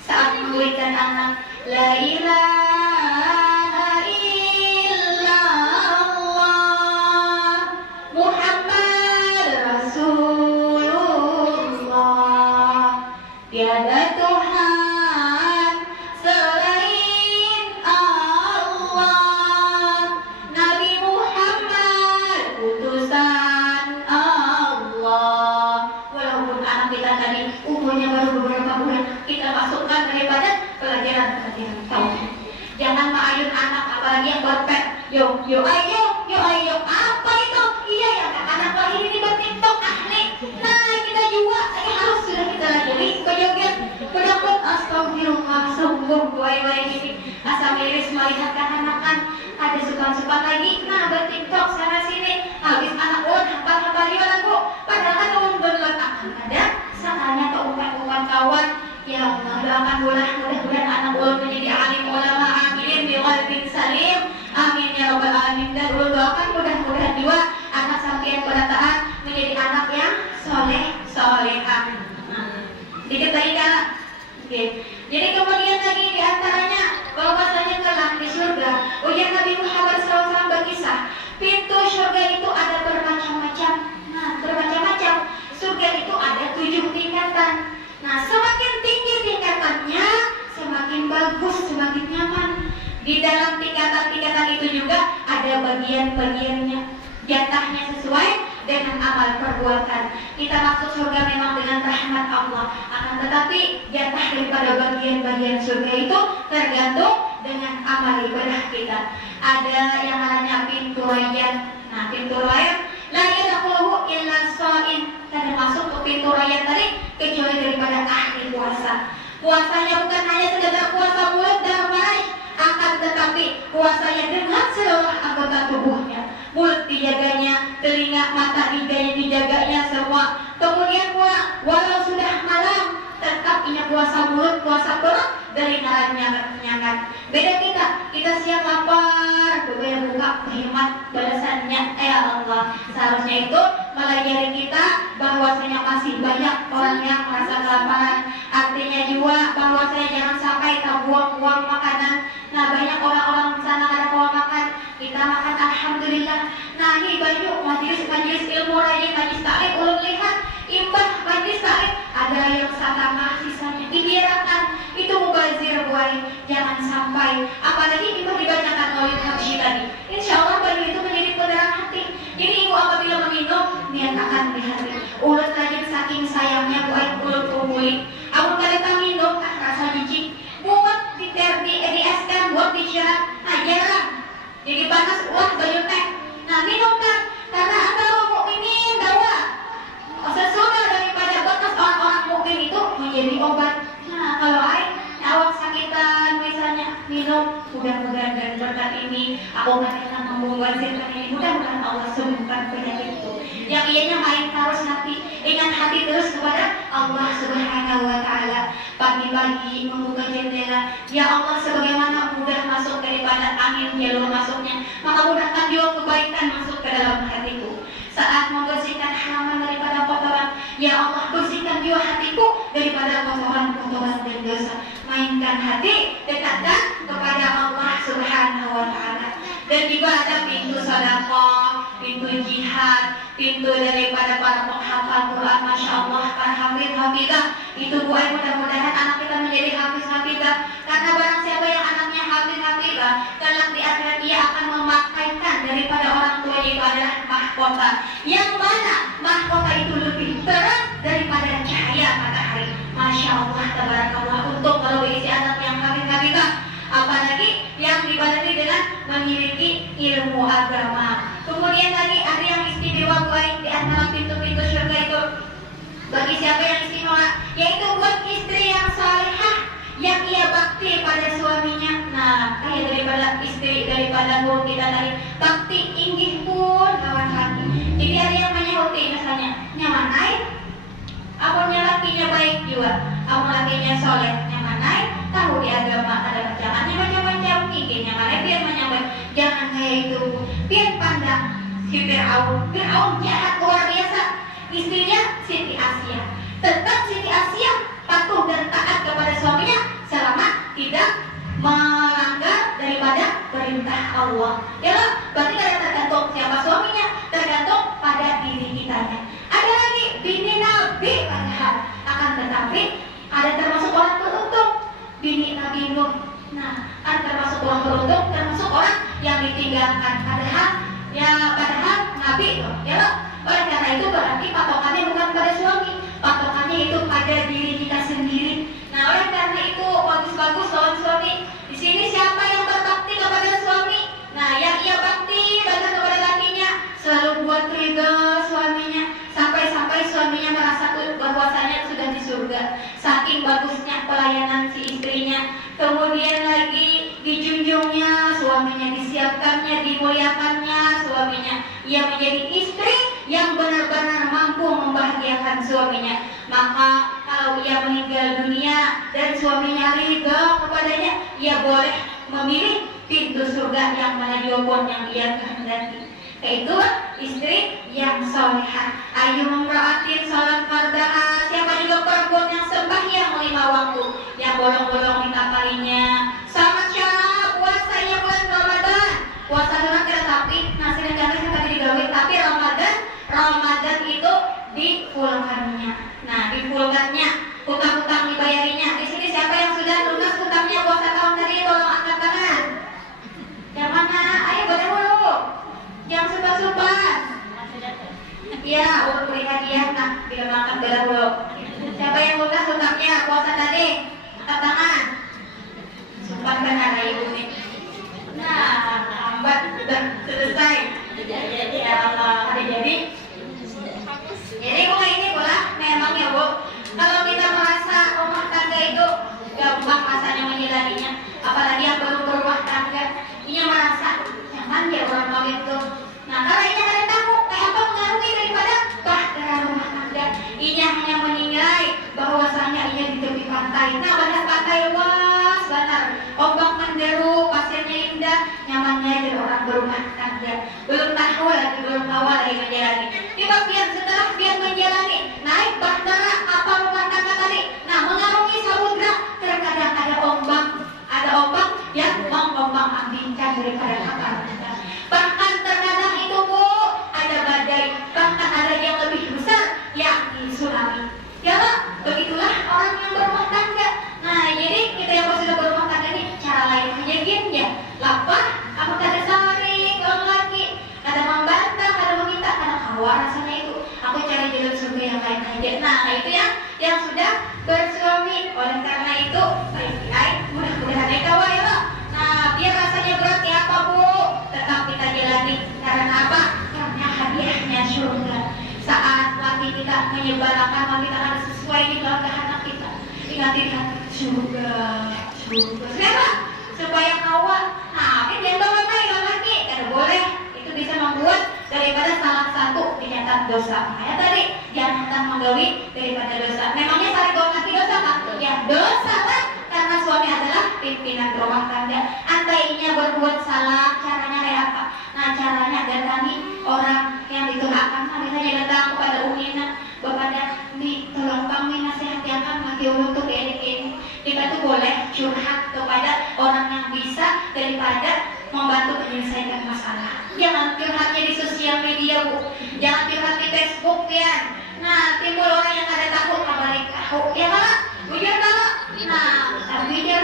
Saat memberikan anak la ilaha illallah Muhammad Rasulullah, tiada Tuhan selain Allah, Nabi Muhammad utusan Allah. Walaupun anak kita tadi umurnya baru beberapa bulan, kita masukkan daripada pelajaran tauhid. Jangan mengayun anak, apalagi yang berpet. Yo ayo, apa itu? Iya ya, anak lahir ini bertiktok ahli. Nah, kita juga harus sudah kita lajari berjoget, berdakut. Astagfirullah, sungguh buai ini asa miris melihatkan anak kan ada sukan lagi. Nah, bertiktok sana sini, habis anak hafal juga lagu. Padahal kan umur akan ada saatnya ke umpan kawan. Ya Allah, doakan mudah-mudahan anak ulun menjadi alim ulama amilin biqalbin salim. Amin ya rabbal alamin. Dan ulun doakan mudah-mudahan juga anak sampean pada taat menjadi anak yang solehah. Dikit lagi kan? Oke. Jadi kemudian lagi diantaranya bahwasanya kelak di surga, ujar Nabi Muhammad SAW berkisah, pintu surga itu ada bermacam-macam. Nah, bermacam-macam. Surga itu ada 7 tingkatan. Nah, semakin tinggi tingkatannya, semakin bagus, semakin nyaman. Di dalam tingkatan-tingkatan itu juga ada bagian-bagiannya, jatahnya sesuai dengan amal perbuatan. Kita masuk surga memang dengan rahmat Allah, akan tetapi jatah daripada bagian-bagian surga itu tergantung dengan amal ibadah kita. Ada yang namanya pintu rayyan. Nah, pintu rayyan la yadkhuluhu illa shaim. Tidak masuk ke pintu rayyan tadi kecuali daripada ahli puasa. Puasanya bukan hanya sekedar puasa mulut dan perut, akan tetapi puasanya dengan seluruh anggota tubuh. hemat balasannya. Ya Allah, seharusnya itu melajari kita bahwasanya masih banyak orang yang merasa kelaparan. Artinya juga bahwasanya jangan sampai terbuang-buang makanan. Nah, banyak orang-orang di sana ada pola makan, kita makan alhamdulillah. Nah, ini baju majelis ilmu rajin, majelis taklim, ulun lihat imbah majelis taklim ada yang setengah sisanya dibiarkan. Itu mubazir buai, jangan sampai. Apalagi imbah dibacakan oleh Habsyi tadi, insya Allah baju itu menjadi penerang hati. Jadi ibu apabila meminum niat akan berhati. Ulun rajin saking sayangnya buai ulun kumuli. Aku kadang minum rasa jijik, buat di-eskan, buat disirat. Nah, jarang. Jadi panas, wah baju teh. Nah, minum kan karena apa? Mukminin dawa. Sesudah daripada bekas orang-orang mukmin itu menjadi obat. Nah, kalau awak sakitan misalnya minum, mudah-mudahan dari berkat ini aku akan membazirkan ini, mudah-mudahan Allah sembuhkan penyakit itu. Yang ianya main terus ingat hati terus kepada Allah Subhanahu wa Ta'ala. Pagi-pagi membuka jendela, ya Allah, sebagaimana mudah masuk daripada angin jalur masuknya, maka mudahkan juga kebaikan masuk ke dalam hatiku. Saat membersihkan halaman daripada kotoran, ya Allah, bersihkan juga hatiku daripada kotoran-kotoran dan dosa. Mainkan hati, dekatkan kepada Allah Subhanahu wa Ta'ala. Dan juga ada pintu sedekah, pintu jihad, pintu daripada para penghafal Quran. Masya Allah, para hafiz-hafidah itu buat mudah-mudahan anak kita menjadi hafiz-hafidah. Karena barang siapa yang anaknya hafiz-hafidah, kelak di akhirat dia akan memakaikan daripada orang tua, itu adalah mahkota. Yang mana mahkota itu lebih terang daripada cahaya matahari. Masya Allah, tabarakallah, untuk kalau berisi anak yang hafiz-hafidah, apalagi yang dibarengi dengan memiliki ilmu agama. Kemudian lagi ada yang istimewa buat di antara pintu-pintu surga itu. Bagi siapa yang istimewa, yaitu buat istri yang salihah, yang ia bakti pada suaminya. Nah, kayak daripada istri daripada guru kita tadi, bakti inggih pun lawan hati. Jadi ada yang menyehuti misalnya, nyaman air, apunnya lakinya baik juga, apun lakinya soleh, nyaman air, tahu di agama ada jangan macam-macam, inginnya mana biar menyambat, jangan kayak itu. Biar pandang si Fir'aun jahat luar biasa. Istrinya Siti Asia, tetap Siti Asia patuh dan taat kepada suaminya selama tidak melanggar daripada perintah Allah. Ya loh, berarti tidak tergantung siapa suaminya, tergantung pada diri kitanya. Ada lagi bini Nabi padahal, akan tetapi ada termasuk orang beruntung, bini Nabi Nuh. Nah, ada termasuk orang beruntung, termasuk orang yang ditinggalkan. Padahal Nabi itu, ya loh. Oleh karena itu berarti patokannya bukan pada suami, patokannya itu pada diri kita sendiri. Nah, oleh karena itu bagus-bagus lawan suami. Di sini siapa yang berbakti kepada suami? Nah, yang ia bakti bahkan kepada lakinya, selalu buat ridho suaminya, sampai suaminya merasa bahwasanya sudah di surga. Saking bagusnya pelayanan si istrinya. Kemudian lagi dijunjungnya suaminya, disiapkannya, dimuliakannya suaminya. Ia menjadi istri yang benar-benar mampu membahagiakan suaminya. Maka kalau ia meninggal dunia dan suaminya ridho kepadanya, ia boleh memilih pintu surga yang mana pun yang ia kehendaki. Yaitu istri yang solehah. Ayu memraatin salat fardaha. Siapa juga perempuan yang sembahyang 5 waktu, yang bolong-bolong ditapalinya. Selamat syah puasanya bulan Ramadan. Puasa dulu tidak tapi nasi dan sampai digawe, tapi Ramadan itu difulkannya. Nah, difulkannya, hutang-hutang dibayarinya. Di sini siapa yang sudah lunas hutangnya puasa tahun tadi, tolong angkat tangan. Yang mana? Ayo boleh dulu. Yang sumpah-sumpah. Ya, untuk beri hadiah. Nah, tidak makan dulu. Siapa yang lunas hutangnya puasa tadi? Angkat tangan. Sumpah kan ada ibu nih. Nah, lambat sudah selesai. Ya Allah, jadi ini pula memang ya Bu, kalau kita merasa rumah tangga itu gampang rasanya menjalaninya, apalagi yang baru berumah tangga, ia merasa nyaman ya orang kawin itu. Nah, kalau ia ada tahu kayak apa mengaruhi daripada bahtera rumah tangga, ia hanya menilai bahwasanya ia di tepi pantai. Nah, pada pantai luas benar, ombak menderu, pasirnya indah, nyamannya jadi orang berumah tangga. daripada harta kita. Bahkan terkadang itu Bu, ada badai, bahkan ada yang lebih besar, yakni tsunami. Ya Pak, begitulah orang yang berumah tangga. Nah, jadi kita yang sudah berumah tangga ini cara lain menjaganya. Lapar, apakah ada saring, kalau lagi ada membantah, ada meminta, karena hawa rasanya itu. Aku cari jalan surga yang lain aja. Nah, itu yang sudah bersuami. Oleh karena itu, baik-baik, mudah-mudahan kawan ya Pak. Nah, biar rasanya berat ya apa Bu, tetap kita jalani. Karena apa? Karena hadiahnya surga. Saat lagi kita menyebarkan, kita harus sesuai dengan kehendak kita. Ingat-ingat surga. Kenapa? Supaya kawan. Nah, ini jangan bawa main lagi. Tidak boleh. Itu bisa membuat daripada salah satu dicatat dosa. Kayak tadi, jangan menggawi daripada dosa. Memangnya tarik bawa mati dosa kan? Ya dosa lah. Karena suami adalah pimpinan rumah tangga. Antainya berbuat salah, caranya kayak apa? Nah, caranya datangi orang yang ditolakkan. Misalnya datang kepada umina, kepada di tolong kami nasihati akan lagi untuk ini. Kita tuh boleh curhat kepada orang yang bisa daripada membantu menyelesaikan masalah. Jangan curhatnya di sosial media Bu, jangan curhat di Facebook ya. Nah, timbul orang yang ada takut kabalik tahu ya Pak, bujur kalau. Nah, tapi dia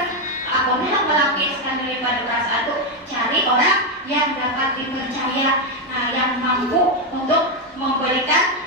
aku hendak melapiskan daripada perasaan itu, cari orang yang dapat dipercaya, nah yang mampu untuk memberikan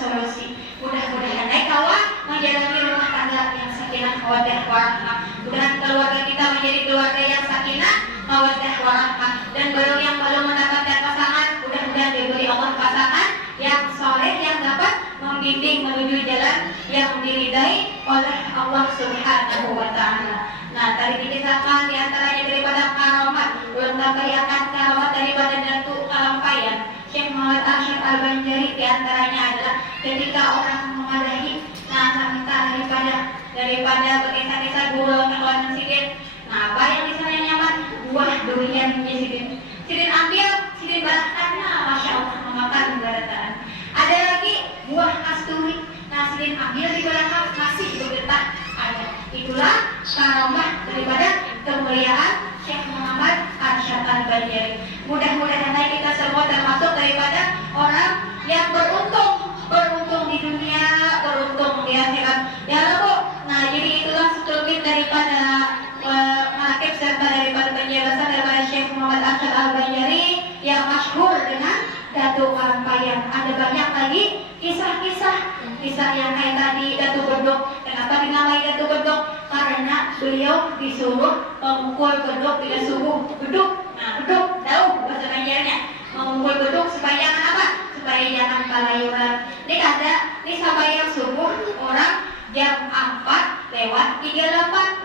solusi. Mudah-mudahan kawan menjalani rumah tangga yang sakinah mawaddah warahmah. Mudah-mudahan keluarga kita menjadi keluarga yang sakinah mawaddah warahmah. Dan yang belum mendapatkan pasangan, mudah-mudahan diberi Allah pasangan yang soleh yang dapat membimbing menuju jalan yang diridai oleh Allah Subhanahu wa Ta'ala. Nah, tadi dikisahkan diantaranya daripada karamat, belum akan karamat daripada Datuk Kalampayan Syekh Muhammad Arsyad Al-Banjari. Diantaranya adalah ketika orang memadahi, nah minta daripada berkisah-kisah guru kawan sidin. Nah, apa yang misalnya nyaman? Buah duriannya sidin ambil, sidin balaskannya, masya Allah memakan barataan. Ada lagi buah kasturi, nah sidin ambil di belakang masih bergetah ada. Itulah karamah daripada kemuliaan Syekh Muhammad Arsyad Al-Banjari. Mudah-mudahan kita semua termasuk daripada orang yang beruntung di dunia, beruntung di akhirat. Ya Bu. Nah, jadi itulah sekelumit daripada manaqib serta daripada penjelasan daripada Syekh Muhammad Arsyad Al-Banjari yang masyhur dengan Datuk Kalampayan. Ada banyak lagi kisah yang kayak tadi Datuk Bedok. Kenapa dinamai Datuk Bedok? Karena beliau disuruh memukul beduk bila subuh. Beduk, nah beduk tahu bahasa Banjarnya. Memukul beduk supaya jangan apa? Supaya jangan palayuran. Ini sabayang subuh orang jam 4:38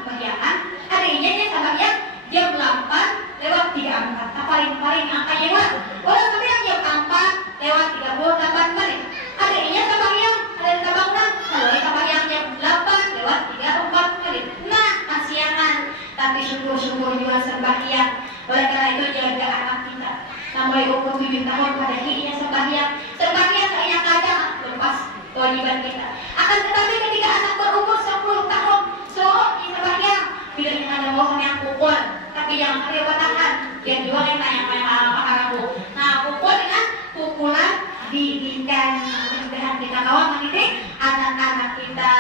kemudian ada ijazah sabayang jam 8:34. Paling angkanya Pak. Orang sabayang jam 4:38 menit. Ada ijazah sabayang, ada sabayang. Kalau sabayang jam 8:34 menit. Nah, kasihan. Tapi syukur juga sembahyang. Oleh karena itu jaga anak kita. Sampai umur 7 tahun pada hidupnya sembahyang kayaknya kadang lepas kewajiban kita. Akan tetapi ketika anak berumur 10 tahun, sembahyang bila ada mau yang pukul, tapi jangan kali tahan. Dia juga yang tanya apa aku. Nah, pukul dengan pukulan didikan. Mudah-mudahan kita kawan mendidik anak-anak kita.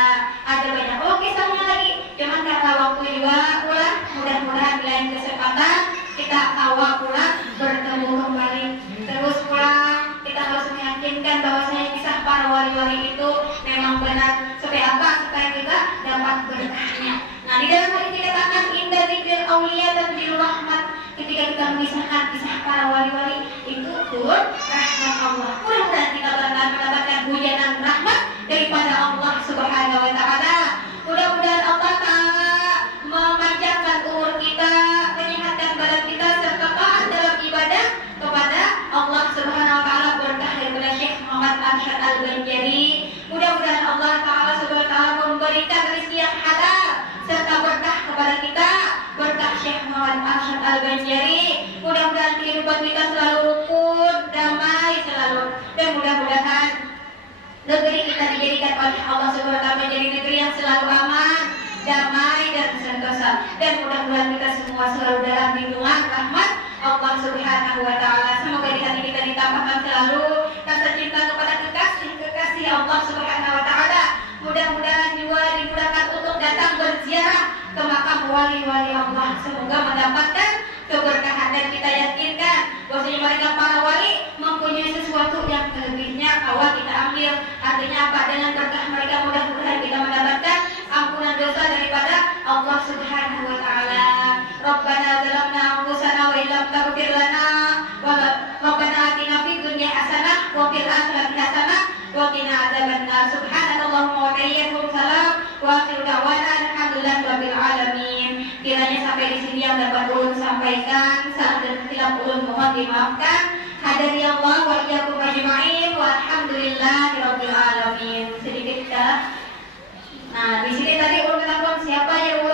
Ada banyak kisahnya lagi. Cuman karena waktu juga pulang, mudah-mudahan di lain kesempatan kita awal pulang bertemu kembali. Terus pulang kita harus meyakinkan bahwasanya kisah para wali-wali itu memang benar. Supaya apa? Supaya kita dapat berkahnya. Nah, di dalam hadis dikatakan inda dzikril auliya tanzilur rahmat. Ketika kita mengisahkan kisah para wali-wali itu turun rahmat Allah. Mudah-mudahan kita mendapatkan hujanan rahmat daripada Allah Subhanahu wa Ta'ala. Mudah-mudahan Allah Ta'ala memanjangkan umur kita, menyehatkan badan kita serta taat dalam ibadah kepada Allah Subhanahu wa Ta'ala. Berkah daripada Syekh Muhammad Arsyad Al-Banjari. Mudah-mudahan Allah Ta'ala Subhanahu wa Ta'ala memberikan rezeki yang halal serta berkah kepada kita, berkah Syekh Muhammad Arsyad Al-Banjari. Mudah-mudahan kehidupan kita selalu rukun, damai selalu, dan mudah-mudahan negeri kita dijadikan oleh Allah Subhanahu wa Ta'ala menjadi negeri yang selalu aman, damai dan sentosa. dan mudah-mudahan kita semua selalu dalam lindungan rahmat Allah Subhanahu wa taala. Semoga di hati kita ditambahkan selalu rasa cinta kepada kekasih Allah Subhanahu wa taala. Mudah-mudahan juga dimudahkan untuk datang berziarah ke makam wali-wali Allah. Semoga mendapatkan keberkahan, dan kita yakinkan bahwasanya mereka para wali mempunyai sesuatu yang lebihnya awal kita ambil. Artinya apa? Dengan berkah mereka mudah-mudahan kita mendapatkan ampunan dosa daripada Allah Subhanahu wa taala. Rabbana zalamna anfusana wa illam taghfir lana wa rabbana atina fid dunya hasanah wa fil akhirati hasanah wa qina adzabannar. Subhanallahumma wa bihamdihi salam wa akhiru da'wana alhamdulillahi rabbil alamin. Kiranya sampai di sini yang dapat ulun sampaikan, salah dan khilaf ulun mohon dimaafkan. Hadari Allah wa iyyakum ajma'in walhamdulillahi rabbil alamin. Sedikit kita. Nah, di sini tadi ulun katakan siapa yang